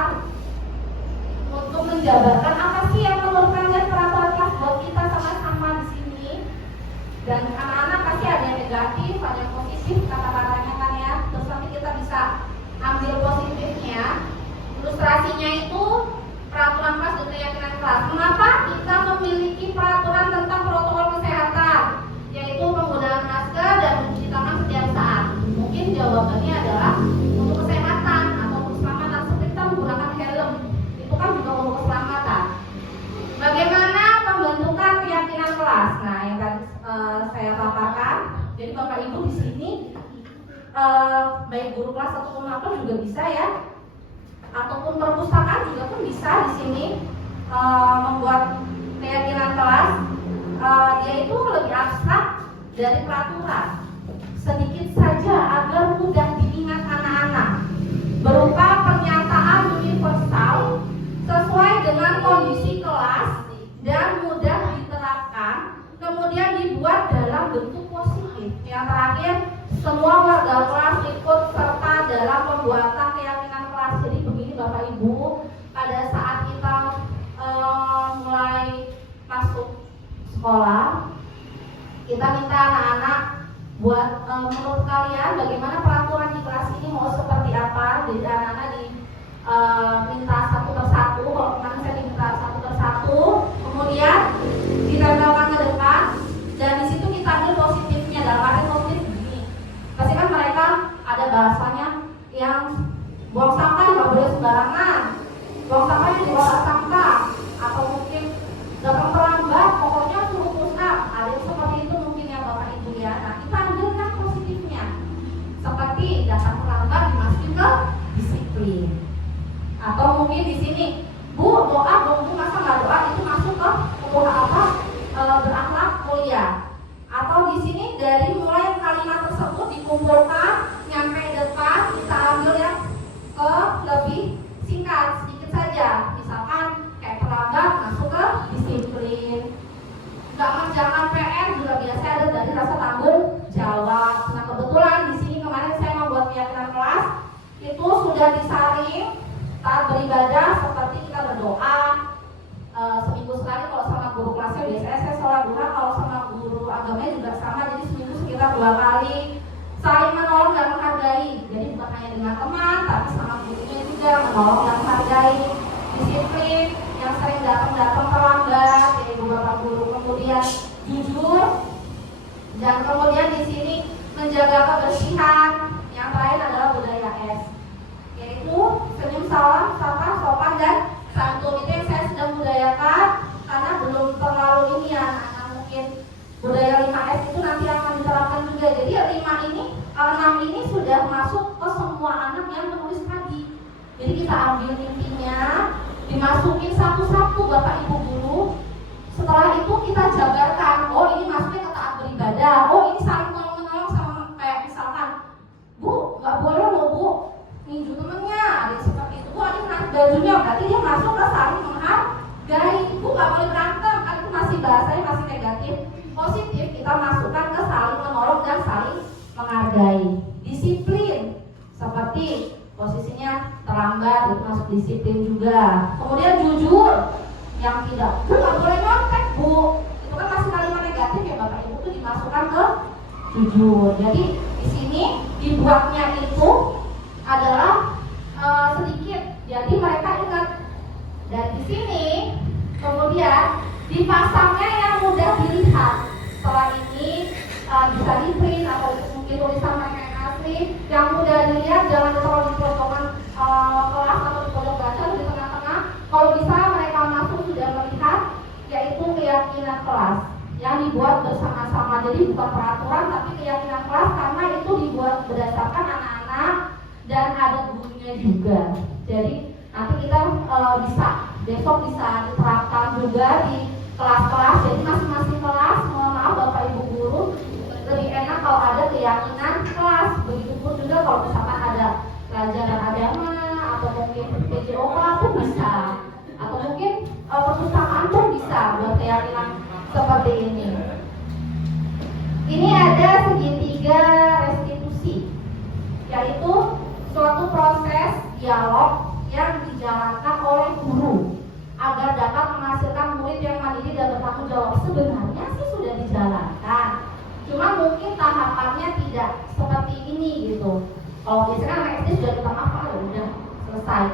untuk menjabarkan apa sih yang menurut kalian peraturan kelas buat kita sama-sama di sini. Dan anak-anak pasti ada yang negatif, ada yang positif kata-katanya kan ya. Terus nanti kita bisa ambil positifnya. Ilustrasinya itu peraturan kelas dan Jadi Bapak Ibu di sini baik guru kelas ataupun mapel juga bisa ya, ataupun perpustakaan juga pun bisa di sini membuat keyakinan kelas. Dia itu lebih abstrak dari peraturan, sedikit saja agar mudah diingat anak-anak, berupa pernyataan universal sesuai dengan kondisi kelas dan mudah diterapkan, kemudian dibuat dalam bentuk positif. Yang terakhir, semua warga kelas ikut serta dalam pembuatan keyakinan kelas. Jadi begini Bapak Ibu, pada saat kita mulai masuk sekolah, kita minta anak-anak buat menurut kalian bagaimana peraturan di kelas ini mau seperti apa. Jadi anak-anak minta satu persatu. Kalau kemarin saya diminta satu persatu, kemudian ditempelkan ke depan, dan di situ kita ambil positifnya. Dalam arti positif begini, pasti kan mereka ada bahasanya yang buang sampah nggak boleh sembarangan, buang sampah di luar sampah, atau mungkin datang terlambat, pokoknya suruh push up. Ada yang seperti itu mungkin ya Bapak Ibu ya. Nah, kita ambilkan positifnya, seperti datang terlambat dimasukin ke disiplin. Atau mungkin di sini, Bu, doa dong Bu, masa nggak doa, itu masuk ke berakhlak mulia. Atau di sini dari mulai kalimat tersebut dikumpulkan nyampe depan, kita ambil yang ke lebih singkat, sedikit saja. Misalkan kayak terlambat masuk ke disiplin. Nggak mengerjakan PR juga biasa ada dari rasa tanggung jawab. Nah, kebetulan di sini kemarin saya membuat keyakinan kelas itu sudah disaring saat beribadah, seperti kita berdoa seminggu sekali. Kalau sama guru kelasnya biasanya saya sholat duha, kalau sama guru agamanya juga sama, jadi seminggu sekitar 2 kali. Saling menolong dan menghargai, jadi bukan hanya dengan teman tapi sama gurunya juga menolong dan menghargai. Disiplin, yang sering datang terlambat ya ibu bapak guru, kemudian jujur, dan kemudian di sini menjaga kebersihan. Yang terakhir adalah budaya S, yaitu senyum, salam, sapa, sopan, dan santun. Itu yang saya sedang budayakan karena belum terlalu ini ya anak-anak. Mungkin budaya 5S itu nanti akan diterapkan juga. Jadi 6 ini sudah masuk ke semua anak yang menulis tadi. Jadi kita ambil intinya, dimasukin satu-satu Bapak Ibu guru. Setelah itu kita jabarkan, oh ini masuknya ke taat beribadah, oh ini saling menolong sama, kayak misalkan, Bu, nggak boleh loh Bu ninju temennya, ada seperti itu. Bu, ini nanti bajunya, berarti dia masuk ke saling menghargai. Bu, nggak boleh berantem, kan itu masih bahasanya masih negatif. Positif kita masukkan ke saling menolong dan saling menghargai. Disiplin, seperti posisinya terlambat, itu masuk disiplin juga. Kemudian jujur, yang tidak, Bu nggak boleh nyontek Bu, itu kan masih kalimat negatif ya Bapak Ibu, itu dimasukkan ke jujur. Jadi di sini dibuatnya itu adalah sedikit, jadi mereka ingat. Dan di sini kemudian dipasangnya yang mudah dilihat. Setelah ini bisa di print atau mungkin tulisan mereka yang asli yang mudah dilihat, jangan ditaruh di pojokan kelas atau di pojok baca atau di tengah-tengah. Kalau bisa mereka masuk sudah melihat, yaitu keyakinan kelas yang dibuat bersama-sama. Jadi bukan peraturan tapi keyakinan kelas, karena itu dibuat berdasarkan anak-anak dan ada gurunya juga. Jadi nanti kita besok bisa diterapkan juga di kelas-kelas. Jadi masing-masing kelas, mohon maaf Bapak Ibu guru, lebih enak kalau ada keyakinan kelas. Begitupun juga kalau misalkan ada pelajaran agama atau mungkin PJOK pun bisa, atau mungkin perpustakaan pun bisa buat keyakinan seperti ini. Ini ada segitiga restitusi, yaitu suatu proses dialog yang dijalankan oleh guru agar dapat menghasilkan murid yang mandiri dan bertanggung jawab. Sebenarnya sih sudah dijalankan, cuma mungkin tahapannya tidak seperti ini gitu. Kalau biasanya kan anak SD sudah minta maaf, ya udah selesai,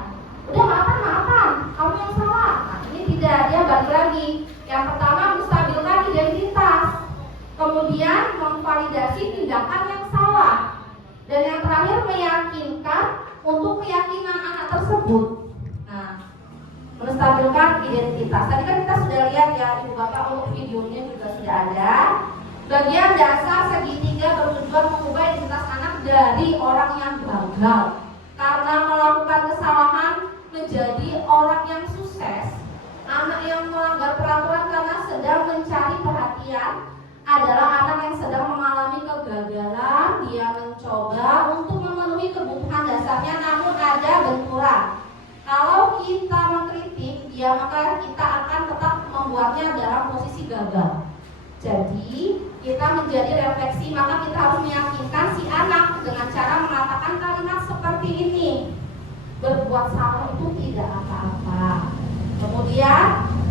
udah maafan, kamu yang salah. Nah, ini tidak, dia balik lagi. Yang pertama menstabilkan identitas, kemudian memvalidasi tindakan yang salah, dan yang terakhir meyakinkan untuk keyakinan anak tersebut. Nah, menstabilkan identitas. Tadi kan kita sudah lihat ya Ibu Bapak, untuk videonya juga sudah ada. Bagian dasar segitiga bertujuan mengubah identitas anak dari orang yang gagal karena melakukan kesalahan menjadi orang yang sukses. Anak yang melanggar peraturan karena sedang mencari perhatian adalah anak yang sedang mengalami kegagalan. Dia mencoba untuk memenuhi kebutuhan dasarnya namun ada benturan. Kalau kita mengkritik dia, maka kita akan tetap membuatnya dalam posisi gagal. Jadi kita menjadi refleksi, maka kita harus meyakinkan si anak dengan cara mengatakan kalimat seperti ini: berbuat salah itu tidak apa-apa. Kemudian,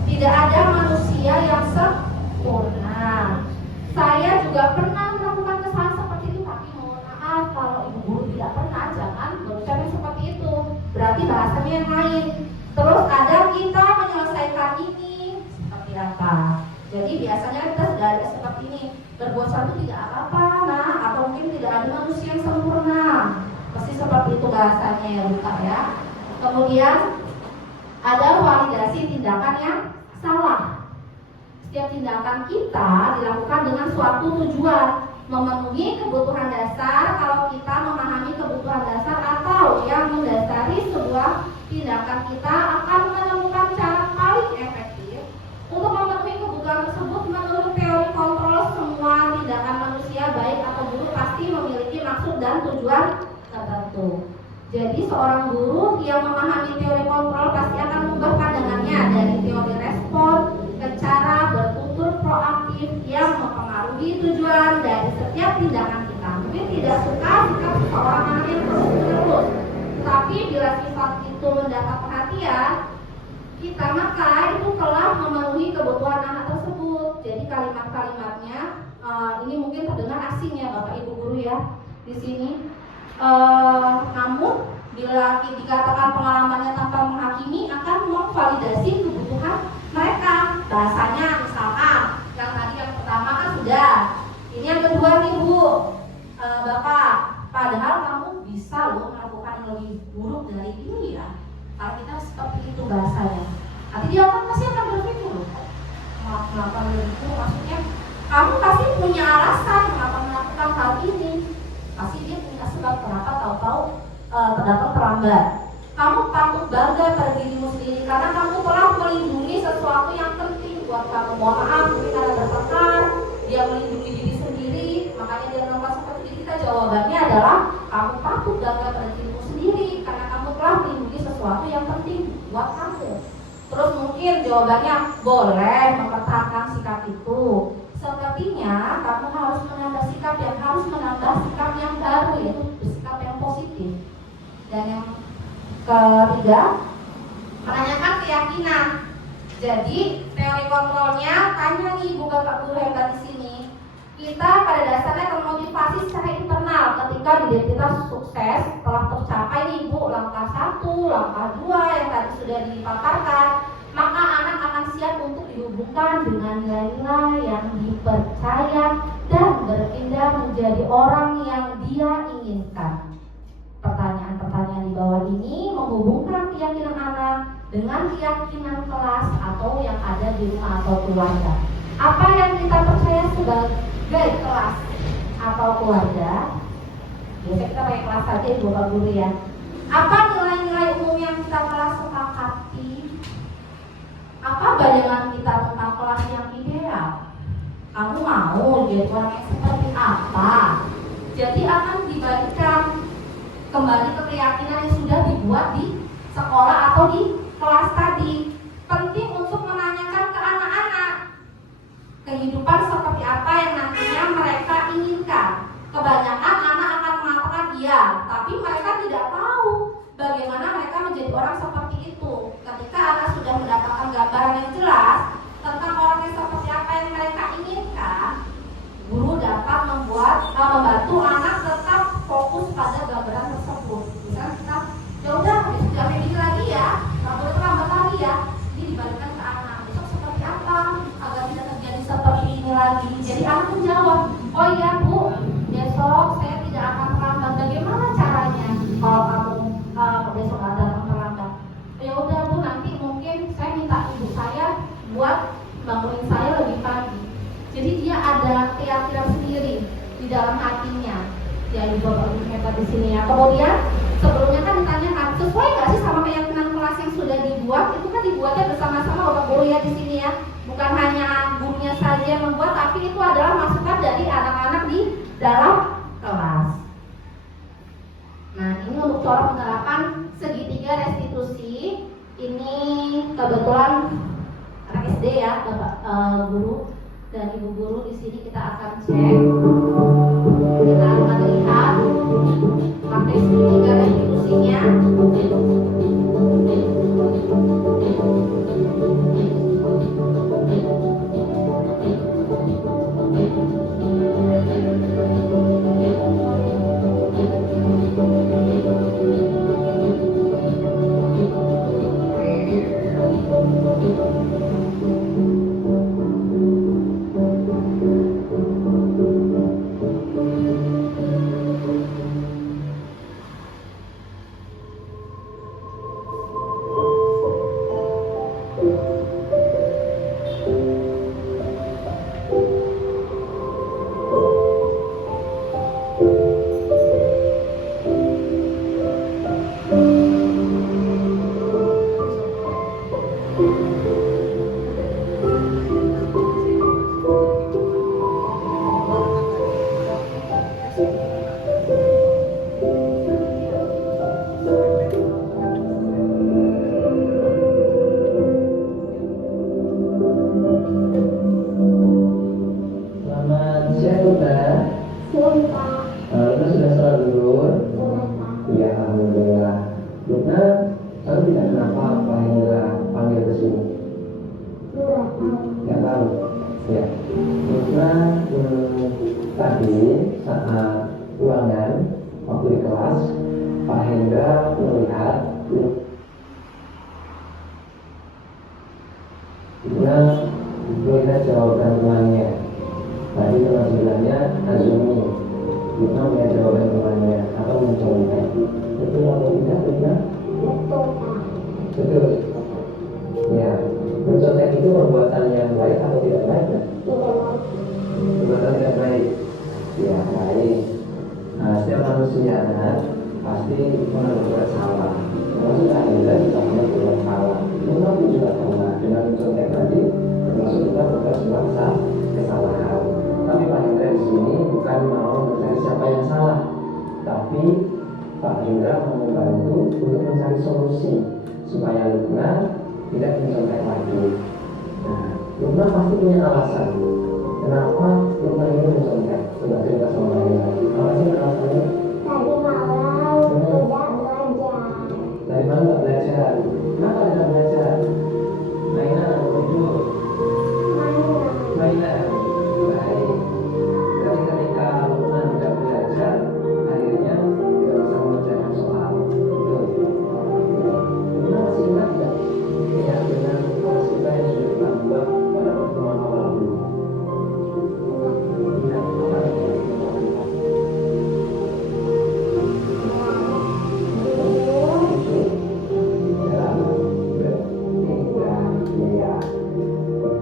tidak ada manusia yang sempurna. Saya juga pernah melakukan kesalahan seperti itu, tapi mohon maaf kalau ibu guru tidak pernah, jangan berucap seperti itu. Berarti bahasanya yang lain. Terus ada kita menyelesaikan ini seperti apa? Jadi biasanya kita sudah ada seperti ini: berbuat salah itu tidak apa-apa, nah, atau mungkin tidak ada manusia yang sempurna. Pasti seperti itu bahasanya ya, bukan ya. Kemudian ada validasi tindakan yang salah. Setiap tindakan kita dilakukan dengan suatu tujuan, memenuhi kebutuhan dasar. Kalau kita memahami kebutuhan dasar atau yang mendasari sebuah tindakan, kita akan menemukan cara paling efektif untuk memenuhi kebutuhan tersebut. Menurut teori kontrol, semua tindakan manusia baik atau buruk pasti memiliki maksud dan tujuan tertentu. Jadi seorang guru yang memahami teori kontrol pasti akan mengubah pandangannya dari teori respon ke cara bertutur proaktif yang mempengaruhi tujuan dari setiap tindakan kita. Mungkin tidak suka jika seorang anak yang terus-menerus, tapi bila sifat itu mendapat perhatian kita, maka itu telah memenuhi kebutuhan anak tersebut. Jadi kalimat-kalimatnya ini mungkin terdengar asing ya Bapak Ibu guru ya di sini. Namun bila dikatakan pengalamannya tanpa menghakimi akan memvalidasi kebutuhan mereka. Bahasanya misalkan yang tadi yang pertama kan sudah, ini yang kedua nih Bu, Bapak, padahal kamu bisa loh melakukan yang lebih buruk dari ini ya. Kalau kita seperti itu bahasanya, nanti dia pasti akan berpikir loh, melakukan itu maksudnya kamu pasti punya alasan mengapa melakukan hal ini. Pasti dia punya sebab kenapa tahu-tahu terdatang terlambat. Kamu patut bangga pada dirimu sendiri karena kamu telah melindungi sesuatu yang penting buat kamu. Mohon maaf, mungkin karena bertengkar, dia melindungi diri sendiri, makanya dia melakukan seperti itu. Kita jawabannya adalah kamu patut bangga pada dirimu sendiri karena kamu telah melindungi sesuatu yang penting buat kamu. Terus mungkin jawabannya boleh mempertahankan sikap itu. Sepertinya kamu harus menambah sikap yang baru, yaitu bersikap yang positif. Dan yang ketiga, menanyakan keyakinan. Jadi teori kontrolnya, tanya nih Bu Bapak guru hebat di sini. Kita pada dasarnya termotivasi secara internal ketika identitas sukses telah tercapai nih Bu, langkah 1, langkah 2 yang tadi sudah dipaparkan, maka anak akan siap untuk dihubungkan dengan nilai-nilai yang dipercaya dan berpindah menjadi orang yang dia inginkan. Pertanyaan-pertanyaan di bawah ini menghubungkan keyakinan anak dengan keyakinan kelas atau yang ada di rumah atau keluarga. Apa yang kita percaya sebagai kelas atau keluarga? Biasanya kita pakai kelas saja Ibu Bapak guru ya. Apa nilai-nilai umum yang kita telah sepakati? Apa bayangan kita tentang kelas yang ideal? Kamu mau jadi orang yang seperti apa? Jadi akan dibalikan kembali ke keyakinan yang sudah dibuat di sekolah atau di kelas tadi. Penting untuk menanyakan ke anak-anak kehidupan seperti apa yang nantinya mereka inginkan. Kebanyakan anak akan mengatakan iya, tapi mereka tidak tahu bagaimana mereka menjadi orang seperti itu. Ketika anak sudah mendapatkan gambaran yang jelas tentang orang yang seperti apa yang mereka inginkan, guru dapat membantu anak tetap fokus pada gambaran tersebut. Misalnya kita, ya udah besok jangan kayak gini lagi ya, nggak boleh terlambat lagi ya. Ini dibalikkan ke anak, besok seperti apa agar tidak terjadi seperti ini lagi. Jadi anak menjawab, oh iya Bu, besok saya tidak akan terlambat. Bagaimana caranya kalau kamu besok ada terlambat? Ya udah Bu, nanti mungkin saya minta ibu saya buat bangunin saya lebih pagi. Jadi dia ada keyakinan sendiri di dalam hatinya. Ya, Ibu Bapak Ibu hebat di sini ya. Kemudian sebelumnya kan ditanyakan sesuai nggak sih sama keyakinan kelas yang sudah dibuat? Itu kan dibuatnya bersama-sama Bapak Guru ya di sini ya. Bukan hanya gurunya saja yang membuat, tapi itu adalah masukan dari anak-anak di dalam kelas. Nah, ini untuk cara penerapan segitiga restitusi. Ini kebetulan anak SD ya, Bapak Guru dan Ibu Guru di sini kita akan cek. Kita akan lihat pakai segitiga restitusinya. Melihat jawaban temannya. Tadi teman sebelahnya Azumi. Kita melihat jawaban temannya atau mencontek. Betul atau tidak? Betul. Betul. Ya, mencontek itu perbuatan yang baik atau tidak baik? Perbuatan tidak baik. Ya, baik. Nah, setiap manusia pasti pernah berbuat salah. Termasuk Anda juga pernah berbuat salah. Tetapi juga pernah dengan mencontek tadi. Termasuk kita bukan sebuah kesalahan. Tapi Pak Hendra di sini bukan mau mencari siapa yang salah, tapi Pak Hendra mau membantu untuk mencari solusi supaya Lukna tidak mencontek lagi. Nah, Lukna pasti punya alasan kenapa Lukna ini mencontek. Coba cerita sama Pak Hendra. Apa sih alasannya? Tadi malam tidak belajar. Dari mana nggak belajar? Kenapa tidak belajar? Mainan atau tidur? Mainan. Baik. Jadi ketika Lukman tidak belajar, akhirnya tidak bisa mengerjakan soal. Betul. Lukman masih ingat tidak keyakinan kelas kita yang sudah kita buat pada pertemuan awal dulu? Ingat apa yang kita lakukan?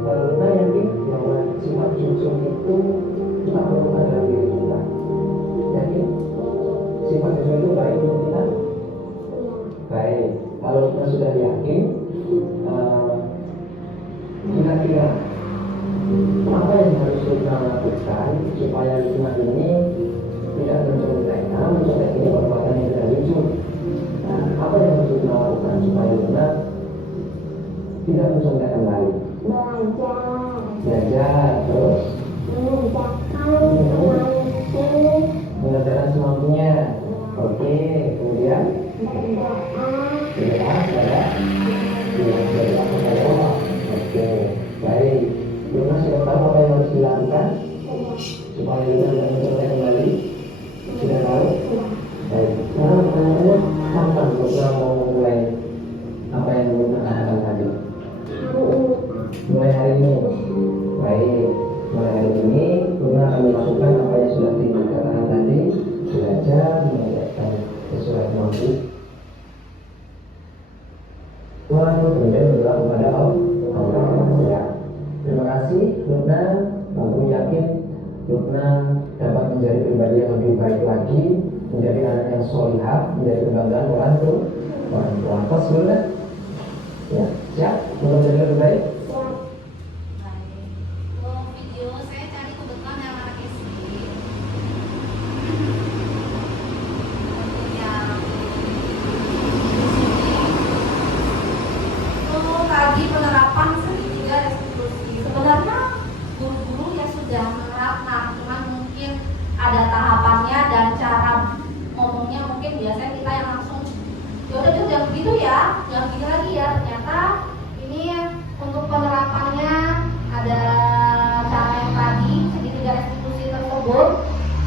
Lukman yakin bahwa sifat jujur itu kita perlukan dalam diri kita. Yakin? Sifat jujur itu baik untuk kita? Baik. Kalau kita sudah yakin, kira-kira apa yang harus kita lakukan supaya Lukman ini tidak mencontek? Karena mencontek ini perbuatan yang tidak jujur. Nah, apa yang harus kita lakukan supaya Lukman tidak mencontek kembali? Belajar terus mengerjakan semampunya. Oke, kemudian berdoa kepada Allah. Oke, baik. Lukman sudah tahu apa yang harus dilakukan supaya Lukman tidak mencontek kembali? Sudah tahu? Baik. Sekarang pertanyaannya, kapan Lukman mau memulai apa yang Lukman katakan tadi? Mulai hari ini. Baik, mulai hari ini Lukman akan melakukan apa yang sudah dikatakan tadi, belajar mengerjakan sesuai mampu. Tuhan kemudian berdoa kepada Allah. Ya. Terima kasih Lukman, aku yakin Lukna dapat menjadi pribadi yang lebih baik lagi, menjadi anak yang solihah, menjadi kebanggaan orang tua. Pas benar? Ya, siap untuk menjadi lebih baik. Video saya cari kebetulan yang anak SD. Itu tadi penerapan segitiga restitusi. Sebenarnya guru-guru ya sudah menerapkan, cuman mungkin ada tahapannya dan cara ngomongnya mungkin biasanya kita yang langsung yaudah jangan begitu ya, jangan begini lagi ya. Ternyata ini untuk penerapannya ada cara yang tadi segitiga restitusi tersebut,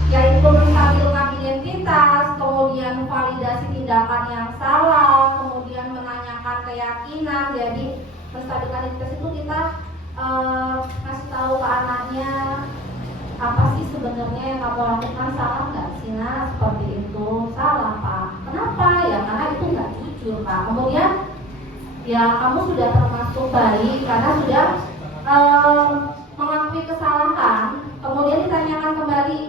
yaitu menstabilkan identitas, kemudian validasi tindakan yang salah, kemudian menanyakan keyakinan. Jadi menstabilkan identitas itu kita kasih tahu ke anaknya apa sih sebenarnya yang kamu lakukan, salah nggak sih nak, seperti itu. Salah pak, kenapa ya, karena itu nggak jujur pak. Kemudian ya kamu sudah termasuk baik karena sudah mengakui kesalahan. Kemudian ditanyakan kembali,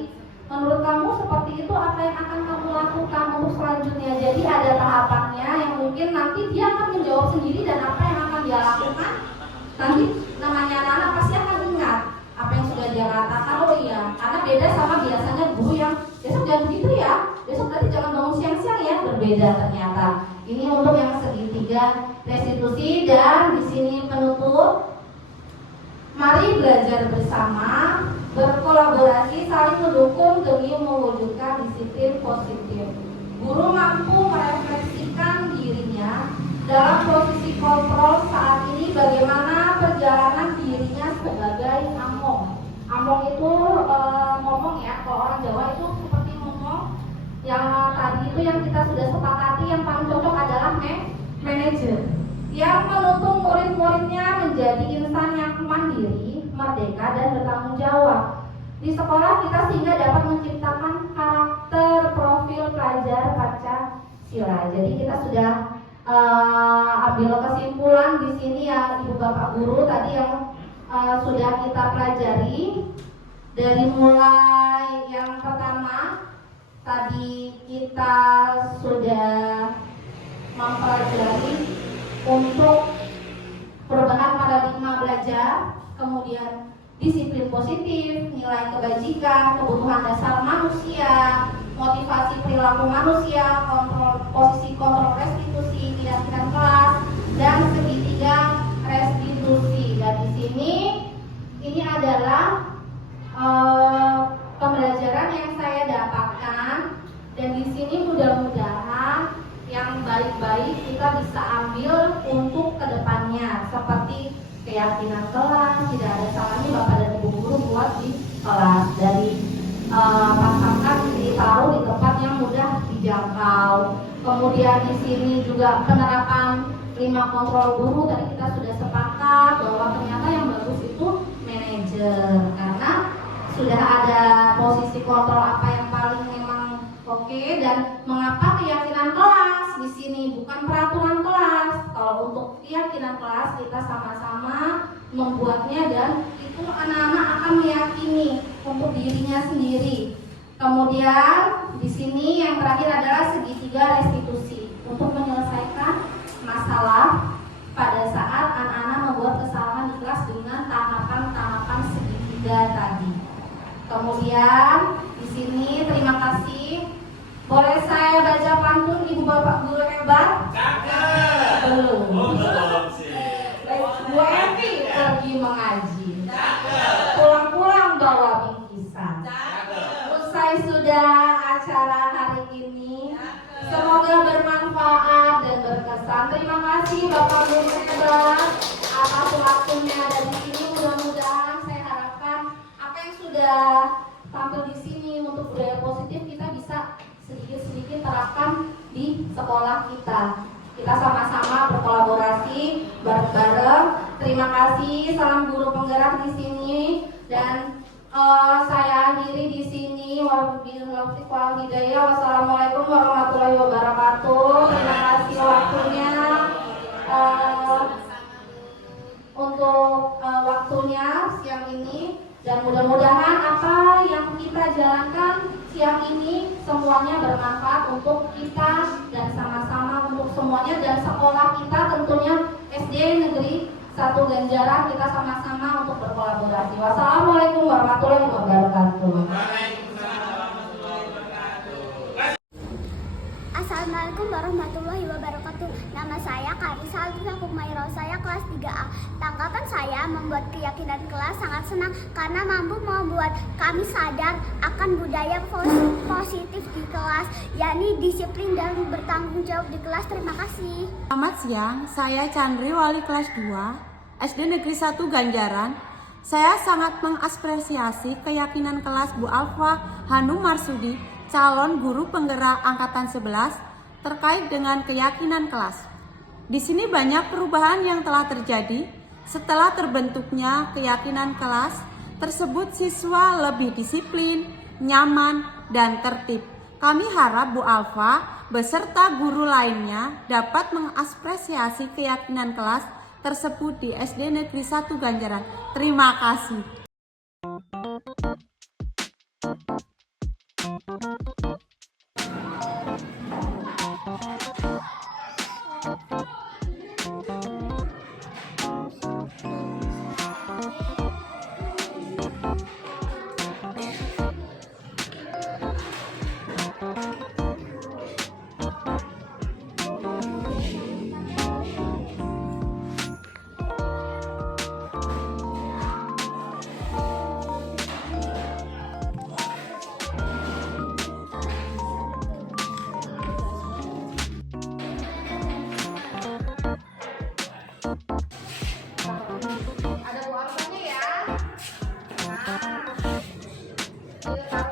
menurut kamu seperti itu apa yang akan kamu lakukan untuk selanjutnya. Jadi ada tahapannya yang mungkin nanti dia akan menjawab sendiri, dan apa yang akan dia lakukan nanti namanya anak pasti akan ingat apa yang sudah dia katakan. Oh iya, karena beda sama biasanya guru yang besok jangan begitu ya, besok nanti jangan bangun siang-siang ya, berbeda ternyata. Ini untuk yang segitiga restitusi. Dan di sini penutup, mari belajar bersama, berkolaborasi, saling mendukung demi mewujudkan disiplin positif. Guru mampu merefleksikan dirinya dalam posisi kontrol saat ini, bagaimana perjalanan dirinya sebagai among. Among itu ngomong ya, kalau orang Jawa itu seperti ngomong. Yang tadi itu yang kita sudah sepakati, yang paling cocok adalah manajer yang menuntun murid-muridnya menjadi insan yang mandiri, merdeka, dan bertanggung jawab. Di sekolah kita sehingga dapat menciptakan karakter profil pelajar Pancasila. Jadi kita sudah ambil kesimpulan di sini ya Ibu Bapak Guru tadi yang sudah kita pelajari. Dari mulai yang pertama tadi kita sudah mempelajari untuk perubahan paradigma belajar, kemudian disiplin positif, nilai kebajikan, kebutuhan dasar manusia, motivasi perilaku manusia, posisi kontrol restitusi, keyakinan kelas, dan segitiga restitusi. Dan di sini ini adalah pembelajaran yang saya dapatkan, dan di sini mudah-mudahan yang baik-baik kita bisa ambil untuk kedepannya, seperti keyakinan kelas, tidak ada salahnya Bapak dan Ibu guru buat di kelas, dari pasangkan ditaruh di tempat yang mudah dijangkau. Kemudian di sini juga penerapan 5 kontrol guru, tadi kita sudah sepakat bahwa ternyata yang bagus itu manajer, karena sudah ada posisi kontrol apa yang paling memang oke, dan mengapa keyakinan kelas di sini bukan peraturan kelas. Kalau untuk keyakinan kelas kita sama-sama membuatnya, dan itu anak-anak akan meyakini untuk dirinya sendiri. Kemudian di sini yang terakhir adalah segitiga restitusi untuk menyelesaikan masalah pada saat anak-anak membuat kesalahan di kelas dengan tahapan-tahapan segitiga tadi. Kemudian di sini terima kasih. Boleh saya baca pantun Ibu Bapak Guru hebat? Cakep. Belum. Oh, belum sih. Bu Evi pergi mengaji. Cakep. Pulang-pulang bawa bingkisan. Cakep. Usai sudah acara hari ini, semoga bermanfaat dan berkesan. Terima kasih Bapak Guru hebat atas waktunya, dan di sini mudah-mudahan saya harapkan apa yang sudah tampil di sini untuk budaya positif kita bisa sedikit-sedikit terapkan di sekolah kita. Kita sama-sama berkolaborasi bareng-bareng. Terima kasih, salam guru penggerak di sini, dan saya akhiri di sini. Wassalamualaikum warahmatullahi wabarakatuh. Terima kasih waktunya. Untuk waktunya siang ini, dan mudah-mudahan apa yang kita jalankan siang ini semuanya bermanfaat untuk kita dan sama-sama untuk semuanya dan sekolah kita tentunya SD Negeri 1 Ganjaran kita sama-sama untuk berkolaborasi. Wassalamualaikum warahmatullahi wabarakatuh. Assalamualaikum warahmatullahi wabarakatuh. Nama saya Karisa Alisa Kumairo, saya kelas 3A. Tanggapan saya membuat keyakinan kelas sangat senang karena mampu membuat kami sadar akan budaya positif di kelas, yakni disiplin dan bertanggung jawab di kelas. Terima kasih. Selamat siang, saya Chandri, wali kelas 2, SD Negeri 1 Ganjaran. Saya sangat mengapresiasi keyakinan kelas Bu Alfa Hanum Marsudi, calon guru penggerak angkatan 11, terkait dengan keyakinan kelas. Di sini banyak perubahan yang telah terjadi setelah terbentuknya keyakinan kelas tersebut. Siswa lebih disiplin, nyaman, dan tertib. Kami harap Bu Alfa beserta guru lainnya dapat mengapresiasi keyakinan kelas tersebut di SD Negeri 1 Ganjaran. Terima kasih. Ada Bu Alfanya ya. Nah,